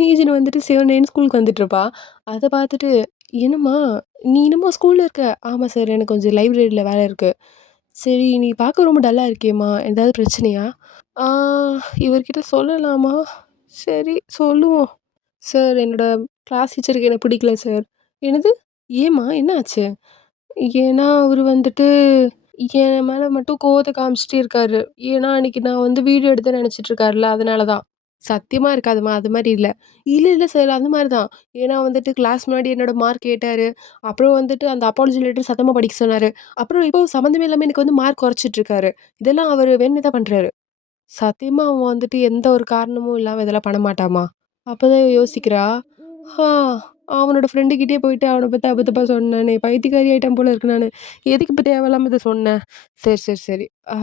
ஹீஜின் வந்துட்டு சிவனேன்னு ஸ்கூலுக்கு வந்துட்டுருப்பா. அத பார்த்துட்டு, "என்னம்மா நீ இன்னுமா ஸ்கூல்ல இருக்க?" "ஆமா சார். எனக்கு கொஞ்சம் லைப்ரரியில வேலை இருக்கு." "சரி நீ பார்க்க ரொம்ப டல்லா இருக்கியேம்மா. ஏதாவது பிரச்சனையா?" "ஆ இவர்கிட்ட சொல்லலாமா?" "சரி சொல்லுவோம்." "சார் என்னோட கிளாஸ் டீச்சருக்கு என்ன பிடிக்கல சார்." "என்னது? ஏம்மா என்ன ஆச்சு?" "ஏன்னா அவரு வந்துட்டு என் மேல மட்டும் கோவத்த காமிச்சுட்டே இருக்காரு. ஏன்னா அன்னைக்கு நான் வந்து வீடியோ எடுத்தேன்னு நெனச்சுட்டு இருக்காருல்ல, அதனால தான்." "சத்தியமா இருக்காதும்மா. அது மாரி இல்ல." "இல்ல, இல்ல சார். அந்த மாரி தான். ஏன்னா வந்துட்டு கிளாஸ் முன்னாடி என்னோட மார்க் கேட்டாரு. அப்புறம் வந்துட்டு அந்த அப்பாலஜி லெட்டர் சத்தமா படிக்க சொன்னாரு. அப்புறம் இப்போ சம்மந்தமே இல்லாம எனக்கு வந்து மார்க் கொறைச்சிட்டு இருக்காரு. இதெல்லாம் அவரு வேணும்னே தான் பண்றாரு." "சத்தியமா அவன் வந்துட்டு எந்த ஒரு காரணமும் இல்லாம இதெல்லாம் பண்ண மாட்டான்ம்மா." அப்பதான் இவ யோசிக்கிறா. "ஆ அவனோட ஃப்ரெண்டு கிட்டயே போயிட்டு அவன பத்தி தப்பு தப்பா சொன்னேனே! பைத்தியக்காரி ஆயிட்டேன் போல இருக்கு நானு. எதுக்கு இப்ப தேவையில்லாம இத சொன்னேன்?" "சரி, சரி, சரி. ஆ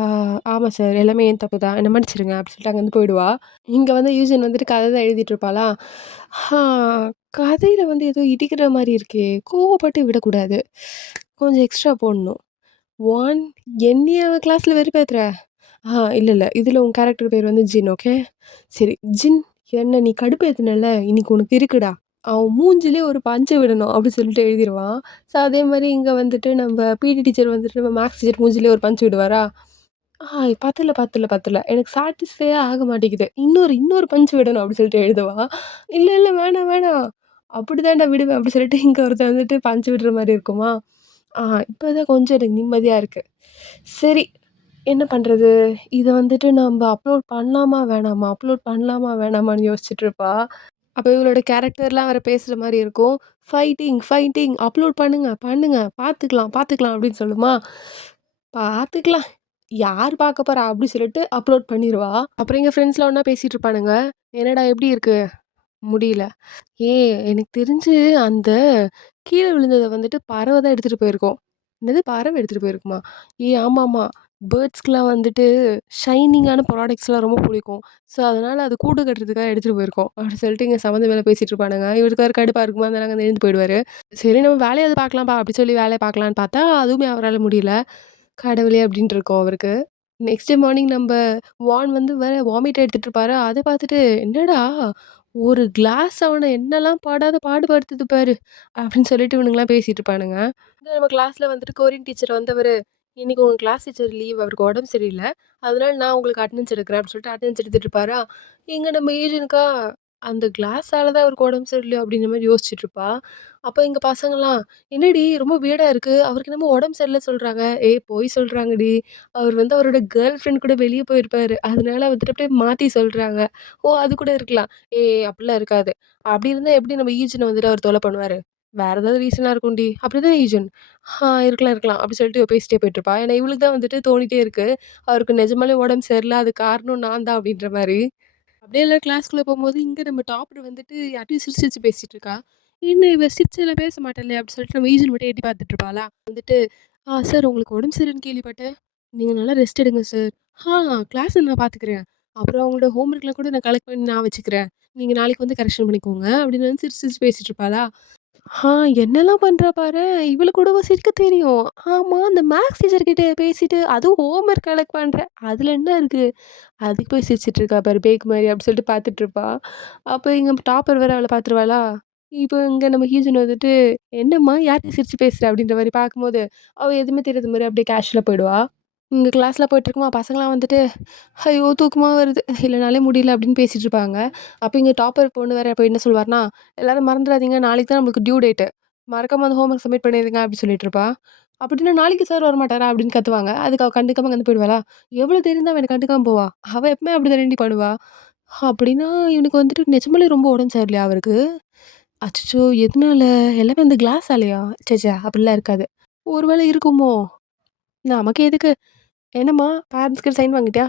ஆமா சார். எல்லாமே என் தப்பு தான். என்ன மன்னிச்சிடுங்க." அப்படி சொல்லிட்டு அங்கருந்து போயிடுவா. இங்க வந்து யூஜின் வந்துட்டு கதை தான் எழுதிட்டு இருப்பாளா? "ஆ கதையில வந்து ஏதோ இடிக்கிற மாரி இருக்கே! கோவப்பட்டு விடக்கூடாது. கொஞ்சம் எக்ஸ்ட்ரா போடணும். 1 என்னைய அவன் கிளாஸ்ல வெறுப்பேத்துற? இல்ல, இல்ல. இதுல உன் கேரக்டர் பேர் வந்து ஜின். ஓகே. சரி. ஜின் என்ன நீ கடுப்பேத்துனல்ல, இன்னைக்கு உனக்கு இருக்குடா. அவன் மூஞ்சிலயே ஒரு பஞ்ச விடணும்." அப்படி சொல்லிட்டு எழுதிருவான். ஸோ அதே மாரி இங்க வந்துட்டு நம்ப பிடி டீச்சர் வந்துட்டு நம்ம மேக்ஸ் டீச்சர் மூஞ்சிலயே ஒரு பஞ்ச் விடுவாரா? பத்தல, பத்தல, பத்தல. எனக்கு சாட்டிஸ்ஃபையே ஆக மாட்டேங்குது. இன்னொரு இன்னொரு பஞ்ச் விடணும்." அப்படி சொல்லிட்டு எழுதுவா. "இல்ல, இல்ல. வேணாம், வேணாம். அப்படிதான்டா விடுவேன்." அப்படி சொல்லிட்டு இங்க ஒருத்தன் வந்துட்டு பஞ்ச் விடுற மாரி இருக்குமா? ஆ இப்பதான் கொஞ்சம் எனக்கு நிம்மதியா இருக்கு. சரி. என்ன பண்றது? இத வந்துட்டு நம்ப அப்லோட் பண்ணலாமா? வேணாமா? அப்லோட் பண்ணலாமா? வேணாமான்னு யோசிச்சுட்டு இருப்பா. அப்ப இவளோட கேரக்டர்லாம் வேற பேசுற மாரி இருக்கும். "ஃபைட்டிங், ஃபைட்டிங் அப்லோட் பண்ணுங்க, பண்ணுங்க. பார்த்துக்கலாம், பார்த்துக்கலாம்." அப்படின்னு சொல்லுமா. "பார்த்துக்கலாம். யார் பார்க்க போறா?" அப்படி சொல்லிட்டு அப்லோட் பண்ணிருவா. அப்புறம் எங்க ஃப்ரெண்ட்ஸ்லாம் ஒண்ணா பேசிட்டு இருப்பானுங்க. "என்னடா எப்படி இருக்கு?" "முடியல." எனக்கு தெரிஞ்சு அந்த கீழ விழுந்தத வந்துட்டு பறவை தான் எடுத்துட்டு போயிருக்கும்." "என்னது பறவை எடுத்துட்டு போயிருக்குமா?" ஆமாமா. பேர்ட்ஸ்க்குலாம் வந்துட்டு ஷைனிங்கான ப்ராடக்ட்ஸ்லாம் ரொம்ப புடிக்கும். ஸோ, அதனால அது கூடு கட்டுறதுக்காக எடுத்துட்டு போயிருக்கோம்." அப்படி சொல்லிட்டு இங்க சம்மந்தமே இல்லாம பேசிட்டு இருப்பானுங்க. இவருக்கு வேற கடுப்பா இருக்குமா, அதனால அங்கருந்து எழுந்து போயிடுவாரு. சரி நம்ம வேலையாவது பார்க்கலாம்ப்பா அப்படி சொல்லி வேலைய பார்க்கலான்னு பார்த்தா, அதுவுமே அவரால முடியல. கடவுளே! அப்டின்ட்டு இருக்கும் அவருக்கு. நெக்ஸ்ட் டே மார்னிங் நம்ப வான் வந்து வேற வாமிட் எடுத்துட்டு இருப்பாரா, அத பார்த்துட்டு, "என்னடா! ஒரு கிளாஸ் அவன என்னலாம் படாத பாடு படுத்துது பாரு" அப்டின்னு சொல்லிட்டு இவனுங்கலாம் பேசிட்டு இருப்பானுங்க. இங்க நம்ம கிளாஸ்ல வந்துட்டு கொரியன் டீச்சர் வந்தவரு, "இன்னைக்கு உங்க கிளாஸ் டீச்சர் லீவ். அவருக்கு உடம்பு சரியில்ல. அதனால நான் உங்களுக்கு அட்டெண்டன்ஸ் எடுக்கிறேன்" அப்டின்னு சொல்லிட்டு அட்டெண்டன்ஸ் எடுத்துட்டு இருப்பாரா, இங்க நம்ம ஏஜென்ட்க்கா அந்த கிளாஸால தான் அவருக்கு உடம்பு சரியில்லையோ அப்டின்ற மாரி யோசிச்சுட்டு இருப்பா. அப்ப எங்க பசங்கலாம், "என்னடி ரொம்ப வியர்டா இருக்கு. அவருக்கு என்னமோ உடம்பு சரியில்ல சொல்றாங்க." பொய் சொல்றாங்கடி. அவர் வந்து அவரோட கேர்ள் ஃப்ரெண்ட் கூட வெளிய போயிருப்பாரு. அதனால வந்துட்டு அப்படியே மாத்தி சொல்றாங்க. அது கூட இருக்கலாம். அப்படிலாம் இருக்காது. அப்படி இருந்தா எப்படி நம்ம ஈஜின வந்துட்டு அவர் தொல்ல பண்ணுவாரு? வேற ஏதாவது ரீசனா இருக்கும்டி. அப்படிதானே ஈஜின்? இருக்கலாம், இருக்கலாம். அப்படி சொல்லிட்டு இவ பேசிட்டே போயிட்டுருப்பா. ஏன்னா இவளுக்கு தான் வந்துட்டு தோணிட்டே இருக்கு. அவருக்கு நிஜமாலே உடம்பு சரியில்ல. அதுக்கு காரணம் நான் தான் அப்படின்ற மாரி. அப்படியே எல்லாரும் கிளாஸ்க்குள்ள போம்போது, இங்க நம்ம டாப்பர் வந்துட்டு யார்ட்டயோ சிரிச்சு சிரிச்சு பேசிட்டு இருக்கா. என்ன இவ சிரிச்சுலாம் பேச மாட்டாளே! அப்டி சொல்லிட்டு நம்ம ஈஜின் மட்டும் எட்டி பார்த்துட்டு இருப்பாளா? வந்துட்டு, சார் உங்களுக்கு உடம்பு சரியில்லன்னு கேள்விப்பட்டேன். நீங்க நல்லா ரெஸ்ட் எடுங்க சார்." "ஆ கிளாஸ நான் பார்த்துக்கிறேன். அப்புறம் அவங்களோட ஹோம் ஒர்க்லாம் கூட நான் கலெக்ட் பண்ணி நான் வச்சுக்கிறேன். நீங்க நாளைக்கு வந்து கரெக்ஷன் பண்ணிக்கோங்க." அப்படின்னு வந்து சிரிச்சு சிரிச்சு பேசிட்டு இருப்பாளா? ஆ என்னலாம் பண்றா பாரேன்! இவளுக்கு கூடவா சிரிக்க தெரியும்? ஆமா, அந்த மேத்ஸ் டீச்சர் கிட்ட பேசிட்டு, அதுவும் ஹோம் ஒர்க் கலெக்ட் பண்றேன். அதுல என்ன இருக்கு? அதுக்கு போய் சிரிச்சுட்டு இருக்கா பாரு பேக் மாரி அப்டி சொல்லிட்டு பார்த்துட்டு இருப்பா. அப்ப இங்க டாப்பர் வேற அவள பார்த்துருவாளா? இப்போ இங்க நம்ம ஹீஜன் வந்துட்டு, "என்னம்மா யார்ட்ட சிரிச்சு பேசுற?" அப்படின்ற மாரி பார்க்கும்போது, அவ எதுவுமே தெரியாத மாரி அப்படியே கேஷுவலா போயிடுவா. இங்க கிளாஸ்ல போயிட்டுருக்குமா, பசங்கலாம் வந்துட்டு, "ஐயோ! தூக்கமா வருது. இல்லனாலே முடியல." அப்படின்னு பேசிட்டு இருப்பாங்க. அப்ப இங்க டாப்பர் பொண்ணு வேற போய் என்ன சொல்வாருன்னா, "எல்லாரும் மறந்துறாதீங்க. நாளைக்கு தான் நம்மளுக்கு டியூ டேட்டு. மறக்காம அந்த ஹோம் ஒர்க் சப்மிட் பண்ணிருங்க." அப்படி சொல்லிட்டு இருப்பா. "அப்படின்னா நாளைக்கு சார் வரமாட்டாரா?" அப்படின்னு கத்துவாங்க. அதுக்கு அவ கண்டுக்காம அங்கருந்து போயிடுவாளா? எவ்வளோ தைரியம் தான் அவ என்ன கண்டுக்காம போவா? அவ எப்பவுமே அப்படிதானடி பண்ணுவா. அப்படின்னா இவனுக்கு வந்துட்டு நிஜமாலே ரொம்ப உடம்பு சரியில்லையா அவருக்கு? அச்சச்சோ! எதனால? எல்லாமே இந்த கிளாஸாலயா? ச்சே! ச்சே! அப்படிலாம் இருக்காது. ஒரு வேளை இருக்குமோ? நமக்கு எதுக்கு? "என்னம்மா பேரண்ட்ஸ் கிட்ட சைன் வாங்கிட்டியா?"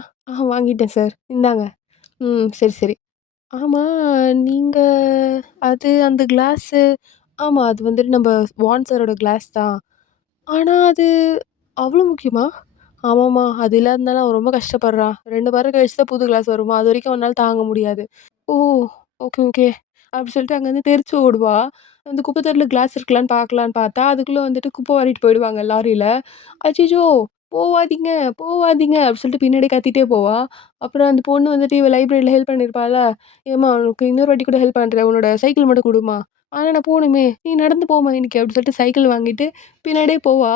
வாங்கிட்டேன் சார். இந்தாங்க." சரி, சரி. ஆமா, நீங்க அது அந்த கிளாஸு ஆமா, அது வந்துட்டு நம்ப வான் சாரோட கிளாஸ் தான். ஆனா அது அவ்ளோ முக்கியமா? ஆமாம்மா, அது இல்லாதனால அவன் ரொம்ப கஷ்டப்படுறான். 2 வாரம் கழிச்சு தான் புது கிளாஸ் வருமா, அதுவரைக்கும் அவனால தாங்க முடியாது. ஓ! Okay, okay. அப்டி சொல்லிட்டு அங்கருந்து தெரிச்சு ஓடுவா. அந்த குப்பை தொட்டில கிளாஸ் இருக்கலான்னு பார்க்கலான்னு பார்த்தா, அதுக்குள்ள வந்துட்டு குப்பை வாரிட்டு போயிடுவாங்க லாரியில. அச்சச்சோ! போவாதீங்க, போவாதீங்க அப்டி சொல்லிட்டு பின்னாடியே கத்திட்டே போவா. அப்புறம் அந்த பொண்ணு வந்துட்டு இவ லைப்ரரில ஹெல்ப் பண்ணியிருப்பாள்ல, "ஏம்மா உனக்கு இன்னொரு வாட்டி கூட ஹெல்ப் பண்றேன். உன்னோட சைக்கிள் மட்டும் குடும்மா." "ஆனா நான் போணுமே." "நீ நடந்து போம்மா இன்னைக்கு" அப்டி சொல்லிட்டு சைக்கிள் வாங்கிட்டு பின்னாடியே போவா.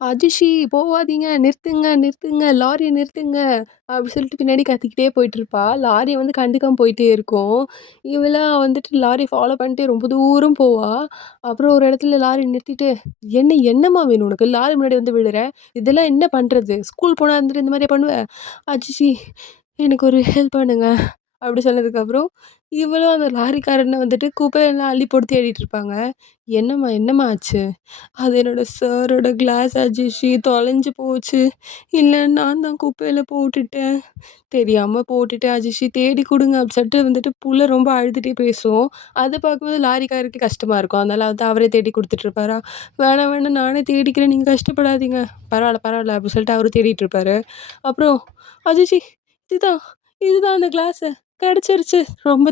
"அஜிஷி போவாதீங்க, நிறுத்துங்க, நிறுத்துங்க, லாரிய நிறுத்துங்க." அப்டி சொல்லிட்டு பின்னாடி கத்திக்கிட்டே போயிட்டுருப்பா. லாரி வந்து கண்டுக்காம போயிட்டே இருக்கும். இவளா வந்துட்டு லாரி ஃபாலோ பண்ணிட்டு ரொம்ப தூரம் போவா. அப்புறம் ஒரு இடத்துல லாரி நிறுத்திட்டு, என்னம்மா வேணும் உனக்கு? லாரி முன்னாடி வந்து விழுற? இதெல்லாம் என்ன பண்றது? ஸ்கூல் போனா இருந்துட்டு இந்த மாரியா பண்ணுவ? அச்சச்சீ! எனக்கு ஒரு ஹெல்ப் பண்ணுங்க. அப்படி சொன்னதுக்கப்புறம், இவளும் அந்த லாரிக்காரன வந்துட்டு குப்பையெல்லாம் அள்ளி போட்டு தேடிட்டு இருப்பாங்க. என்னம்மா என்னம்மா ஆச்சு? அது என்னோட சாரோட கிளாஸ் அஜிஷி தொலைஞ்சு போச்சு. இல்ல நான் தான் குப்பையில போட்டுட்டேன். தெரியாம போட்டுட்டேன் அஜிஷி தேடி குடுங்க அப்படி சொல்லிட்டு வந்துட்டு புள்ள ரொம்ப அழுதுட்டே பேசும். அத பார்க்கும்போது லாரிக்காரருக்கு கஷ்டமா இருக்கும். அதனால வந்து அவரே தேடி குடுத்துட்டு இருப்பாரா, "வேணாம் வேணாம் நானே தேடிக்கிறேன். நீங்க கஷ்டப்படாதீங்க." "பரவால்ல பரவால்ல." அப்படி சொல்லிட்டு அவரும் தேடிட்டு இருப்பாரு. அப்புறம் "அஜிஷி இதுதான், இதுதான் அந்த கிளாஸு. கிடைச்சிருச்சு. ரொம்ப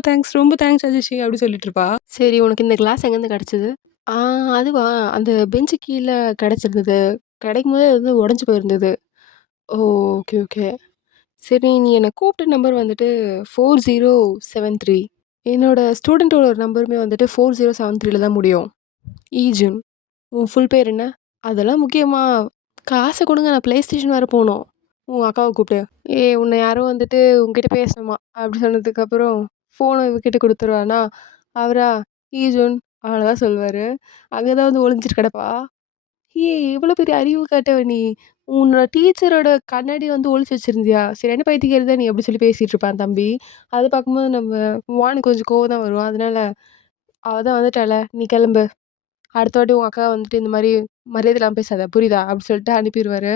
தேங்க்ஸ் அஜிஷி." அப்படி சொல்லிட்டு இருப்பா. "சரி உனக்கு இந்த கிளாஸ் எங்கேருந்து கிடைச்சது?" "ஆ அதுவா அந்த பெஞ்சுக்கு கீழ கிடைச்சிருந்தது. கிடைக்கும்போதே அது வந்து உடைஞ்சு போயிருந்தது." "ஓ! Okay, okay. சரி நீ என்ன கூப்பிட்ட நம்பர் வந்துட்டு 4073." என்னோட ஸ்டூடண்ட்டோட நம்பருமே வந்துட்டு 4073ல தான் முடியும். ஈஜுன். உன் ஃபுல் பேர் என்ன? அதெல்லாம் முக்கியமா? காச குடுங்க நான் ப்ளே ஸ்டேஷன் வேற போணும். உன் அக்காவ கூப்பிட்டு. உன்ன யாரோ வந்துட்டு உன்கிட்ட பேசணுமா அப்படி சொன்னதுக்கப்புறம் ஃபோன இவகிட்ட குடுத்துருவானா, அவரா ஈஜுன் அவ்வளோதான் சொல்லுவாரு. அங்க தான் வந்து ஒளிஞ்சிட்டு கிடப்பா. இவ்வளோ பெரிய அறிவு காட்டவ நீ! உன்னோட டீச்சரோட கண்ணாடி வந்து ஒளிச்சு வச்சிருந்தியா? சரியான பைத்தியக்காரி தான் நீ அப்படி சொல்லி பேசிட்டு இருப்பான் தம்பி. அத பார்க்கும்போது நம்ம வானுக்கு கொஞ்சம் கோவம் தான் வரும். அதனால அவ தான் வந்துட்டாள, நீ கிளம்பு. அடுத்த வாட்டி உன் அக்கா வந்துட்டு இந்த மாரி மரியாதை இல்லாம பேசாத புரியுதா? அப்படி சொல்லிட்டு அனுப்பிருவாரு.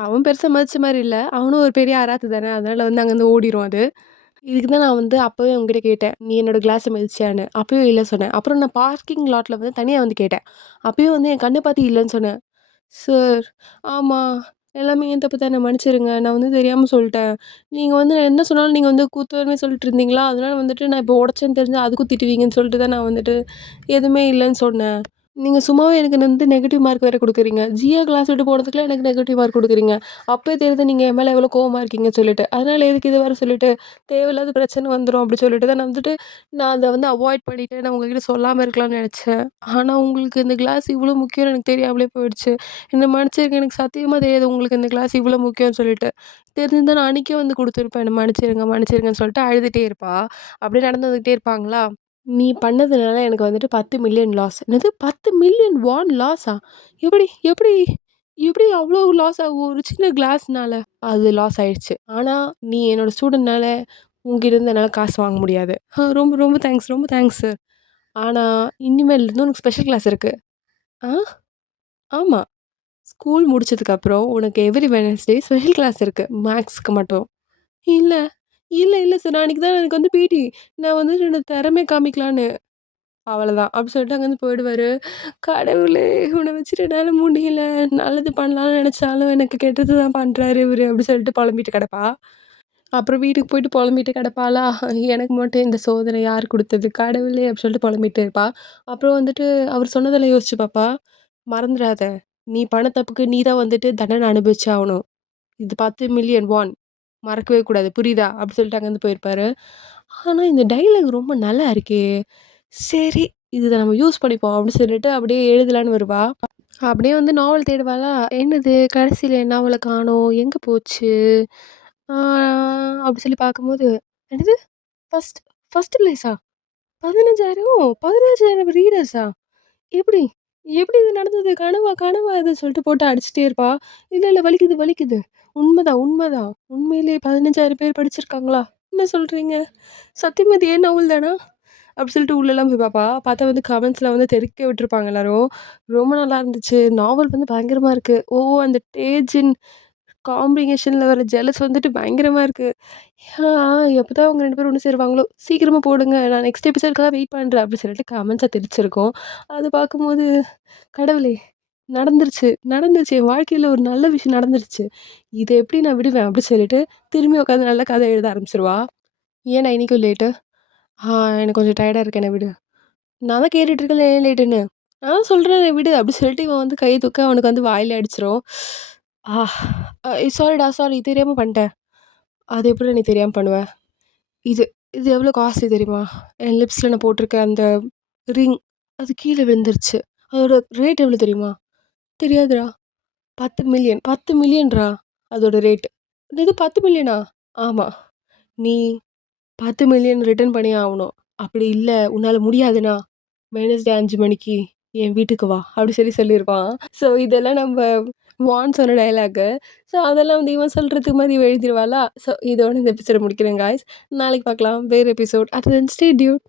அவன் பெருசா மதிச்ச மாரி இல்ல. அவனும் ஒரு பெரிய அராத்து தானே. அதனால வந்து அங்கருந்து ஓடிரும் அது. இதுக்கு தான் நான் வந்து அப்பவே உன்கிட்ட கேட்டேன். நீ என்னோட கிளாஸ மிதிச்சியான்னு. அப்பயும் இல்ல சொன்னேன். அப்புறம் நான் பார்க்கிங் லாட்ல வந்து தனியா வந்து கேட்டேன். அப்பயும் வந்து என் கண்ண பார்த்து இல்லன்னு சொன்னேன். சார் ஆமா. எல்லாமே என் தப்பு தானே மன்னிச்சிருங்க. நான் வந்து தெரியாம சொல்ட்டேன். நீங்க வந்து நான் என்ன சொன்னாலும் நீங்க வந்து கூத்தோன்னே சொல்லிட்டு இருந்தீங்களா, அதனால வந்துட்டு நான் இப்போ உடைச்சேன்னு தெரிஞ்சா அதுக்கும் திட்டுவீங்கன்னு சொல்லிட்டு தான் நான் வந்துட்டு எதுவுமே இல்லன்னு சொன்னேன். நீங்க சும்மாவே எனக்கு வந்து நெகட்டிவ் மார்க் வேற குடுக்குறீங்க. ஜியோ கிளாஸ் விட்டு போனதுக்குலாம் எனக்கு நெகட்டிவ் மார்க் குடுக்குறீங்க. அப்பயே தெரியுது நீங்க என் மேல எவ்வளோ கோவமா இருக்கீங்கன்னு சொல்லிட்டு. அதனால எதுக்கு இது வேற சொல்லிட்டு, தேவையில்லாத பிரச்சனை வந்துரும் அப்படி சொல்லிட்டு தான் நான் வந்துட்டு நான் அத வந்து அவாய்ட் பண்ணிட்டேன். நான் உங்ககிட்ட சொல்லாம இருக்கலாம்னு நெனச்சேன். ஆனா உங்களுக்கு இந்த கிளாஸ் இவ்வளோ முக்கியம்னு எனக்கு தெரியாமலே போயிடுச்சு. என்ன மன்னிச்சிருங்க. எனக்கு சத்தியமா தெரியாது உங்களுக்கு இந்த கிளாஸ் இவ்வளோ முக்கியம்னு சொல்லிட்டு. தெரிஞ்சிருந்தா நான் அன்னைக்கே வந்து குடுத்துருப்பேன். என்ன மன்னிச்சிருங்க, மன்னிச்சிருங்கன்னு சொல்லிட்டு அழுதுட்டே இருப்பா. அப்படியே நடந்து வந்துகிட்டே இருப்பாங்களா. நீ பண்ணதுனால எனக்கு வந்துட்டு 10,000,000 லாஸ். என்னது 10,000,000 வான் லாஸா? எப்படி எப்படி எப்படி அவ்ளோ லாஸ் ஆகும்? ஒரு சின்ன கிளாஸ்னால. அது லாஸ் ஆயிடுச்சு. ஆனா, நீ என்னோட ஸ்டூடண்ட்னால உன்கிட்ட இருந்து என்னால காசு வாங்க முடியாது. ரொம்ப ரொம்ப தேங்க்ஸ் ரொம்ப தேங்க்ஸ் சார். ஆனா, இனிமேல் இருந்து உனக்கு ஸ்பெஷல் கிளாஸ் இருக்கு. ஆ? ஆமா. ஸ்கூல் முடிச்சதுக்கப்புறம் உனக்கு எவ்ரி வெட்னஸ்டே ஸ்பெஷல் கிளாஸ் இருக்கு. மேக்ஸ்க்கு மட்டும். இல்ல. இல்ல சார். நாளைக்கு தான் எனக்கு வந்து பிடி. நான் வந்து என்னோட திறமைய காமிக்கலான்னு. அவ்வளதான். அப்படி சொல்லிட்டு அங்கேருந்து போயிடுவாரு. கடவுளே! இவன வச்சுட்டு என்னால முடியல. நல்லது பண்ணலாம்னு நெனச்சாலும் எனக்கு கெட்டது தான் பண்றாரு இவரு. அப்படி சொல்லிட்டு பொலம்பிட்டு கெடப்பா. அப்புறம் வீட்டுக்கு போயிட்டு பொலம்பிட்டு கெடப்பாளா, எனக்கு மட்டும் இந்த சோதனை யார் குடுத்தது? கடவுளே! அப்படி சொல்லிட்டு பொலம்பிட்டு இருப்பா. அப்புறம் வந்துட்டு அவர் சொன்னதெல்லாம் யோசிச்சு பாப்பா. மறந்துறாத. நீ பண்ண தப்புக்கு நீ தான் வந்துட்டு தண்டனை அனுபவிச்சு ஆவணும். இது 10,000,000 வான். மறக்கவே கூடாது. புரியுதா? அப்படி சொல்லிட்டு அங்கேருந்து போயிருப்பாரு. ஆனா, இந்த டயலாக் ரொம்ப நல்லா இருக்கே! சரி, இத நம்ம யூஸ் பண்ணிப்போம் அப்படின்னு சொல்லிட்டு அப்படியே எழுதலான்னு வருவா. அப்படியே வந்து நாவல் தேடுவாளா, என்னது கடைசியில என் நாவல காணோம், எங்க போச்சு? ஆ அப்படி சொல்லி பார்க்கும்போது, என்னது ஃபர்ஸ்ட் ஃபர்ஸ்ட் பிளேஸா? 15,000 15,000 ரீடர்ஸா? எப்படி? எப்படி இது நடந்தது? கனவா? கனவா? இது சொல்லிட்டு போட்டு அடிச்சுட்டே இருப்பா. இல்ல வலிக்குது, வலிக்குது. உண்மதான், உண்மதான். உண்மையிலேயே 15,000 பேர் படிச்சிருக்காங்களா? என்ன சொல்றீங்க? சத்தியமா இது என் நாவல் தானா? அப்படி சொல்லிட்டு உள்ளலாம் போய் பாப்பா. பார்த்தா வந்து கமெண்ட்ஸ்ல வந்து தெறிக்க விட்டுருப்பாங்க எல்லாரும். ரொம்ப நல்லா இருந்துச்சு. நாவல் வந்து பயங்கரமா இருக்கு. அந்த டேஜின் காம்பினேஷன்ல வர ஜெலஸ் வந்துட்டு பயங்கரமா இருக்கு. ஆ எப்பதான் அவங்க 2 பேரும் ஒண்ணு சேருவாங்களோ! சீக்கிரமா போடுங்க. நான் நெக்ஸ்ட் எபிசோடுக்காக வெயிட் பண்றேன். அப்படி சொல்லிட்டு கமெண்ட்ஸ தெளிச்சிருக்கும். அது பார்க்கும்போது, கடவுளே! நடந்துருச்சு, நடந்துருச்சு. என் வாழ்க்கையில ஒரு நல்ல விஷயம் நடந்துருச்சு. இத எப்படி நான் விடுவேன்? அப்படி சொல்லிட்டு திரும்பி உட்காந்து நல்லா கதை எழுத ஆரம்பிச்சுருவா. ஏன்டா இன்னைக்கும் லேட்டு? ஆ எனக்கு கொஞ்சம் டயர்டா இருக்கு. என்ன விடு. நான் தான் கேட்டுட்ருக்கேன்ல ஏன் லேட்டுன்னு. நான் தான் சொல்றேனே விடு அப்படி சொல்லிட்டு இவன் வந்து கைய தூக்க அவனுக்கு வந்து வாயில அடிச்சிரும். ஆ சாரிடா சாரி தெரியாம பண்ணிட்டேன். அது எப்படிடா நீ தெரியாம பண்ணுவ? இது இது எவ்வளோ காஸ்ட்லி தெரியுமா? என் லிப்ஸ்ல நான் போட்டிருக்க அந்த ரிங் அது கீழ விழுந்துருச்சு. அதோட ரேட் எவ்வளோ தெரியுமா? தெரியாதுடா. 10,000,000 10,000,000 அதோட ரேட். என்னது 10,000,000 ஆமா. நீ 10,000,000 ரிட்டர்ன் பண்ணியே ஆவணும். அப்படி இல்ல உன்னால முடியாதுன்னா, வெட்னஸ்டே 5 மணிக்கு என் வீட்டுக்கு வா. அப்படி சொல்லியிருப்பான். ஸோ இதெல்லாம் நம்ப வான் சொன்ன டயலாகு. ஸோ அதெல்லாம் வந்து இவன் சொல்றதுக்கு மாரி இவ எழுதிருவாளா? ஸோ இதோட இந்த எபிசோட முடிக்கிறேன் காய்ஸ். நாளைக்கு பார்க்கலாம். வேற episode. At then stay tune.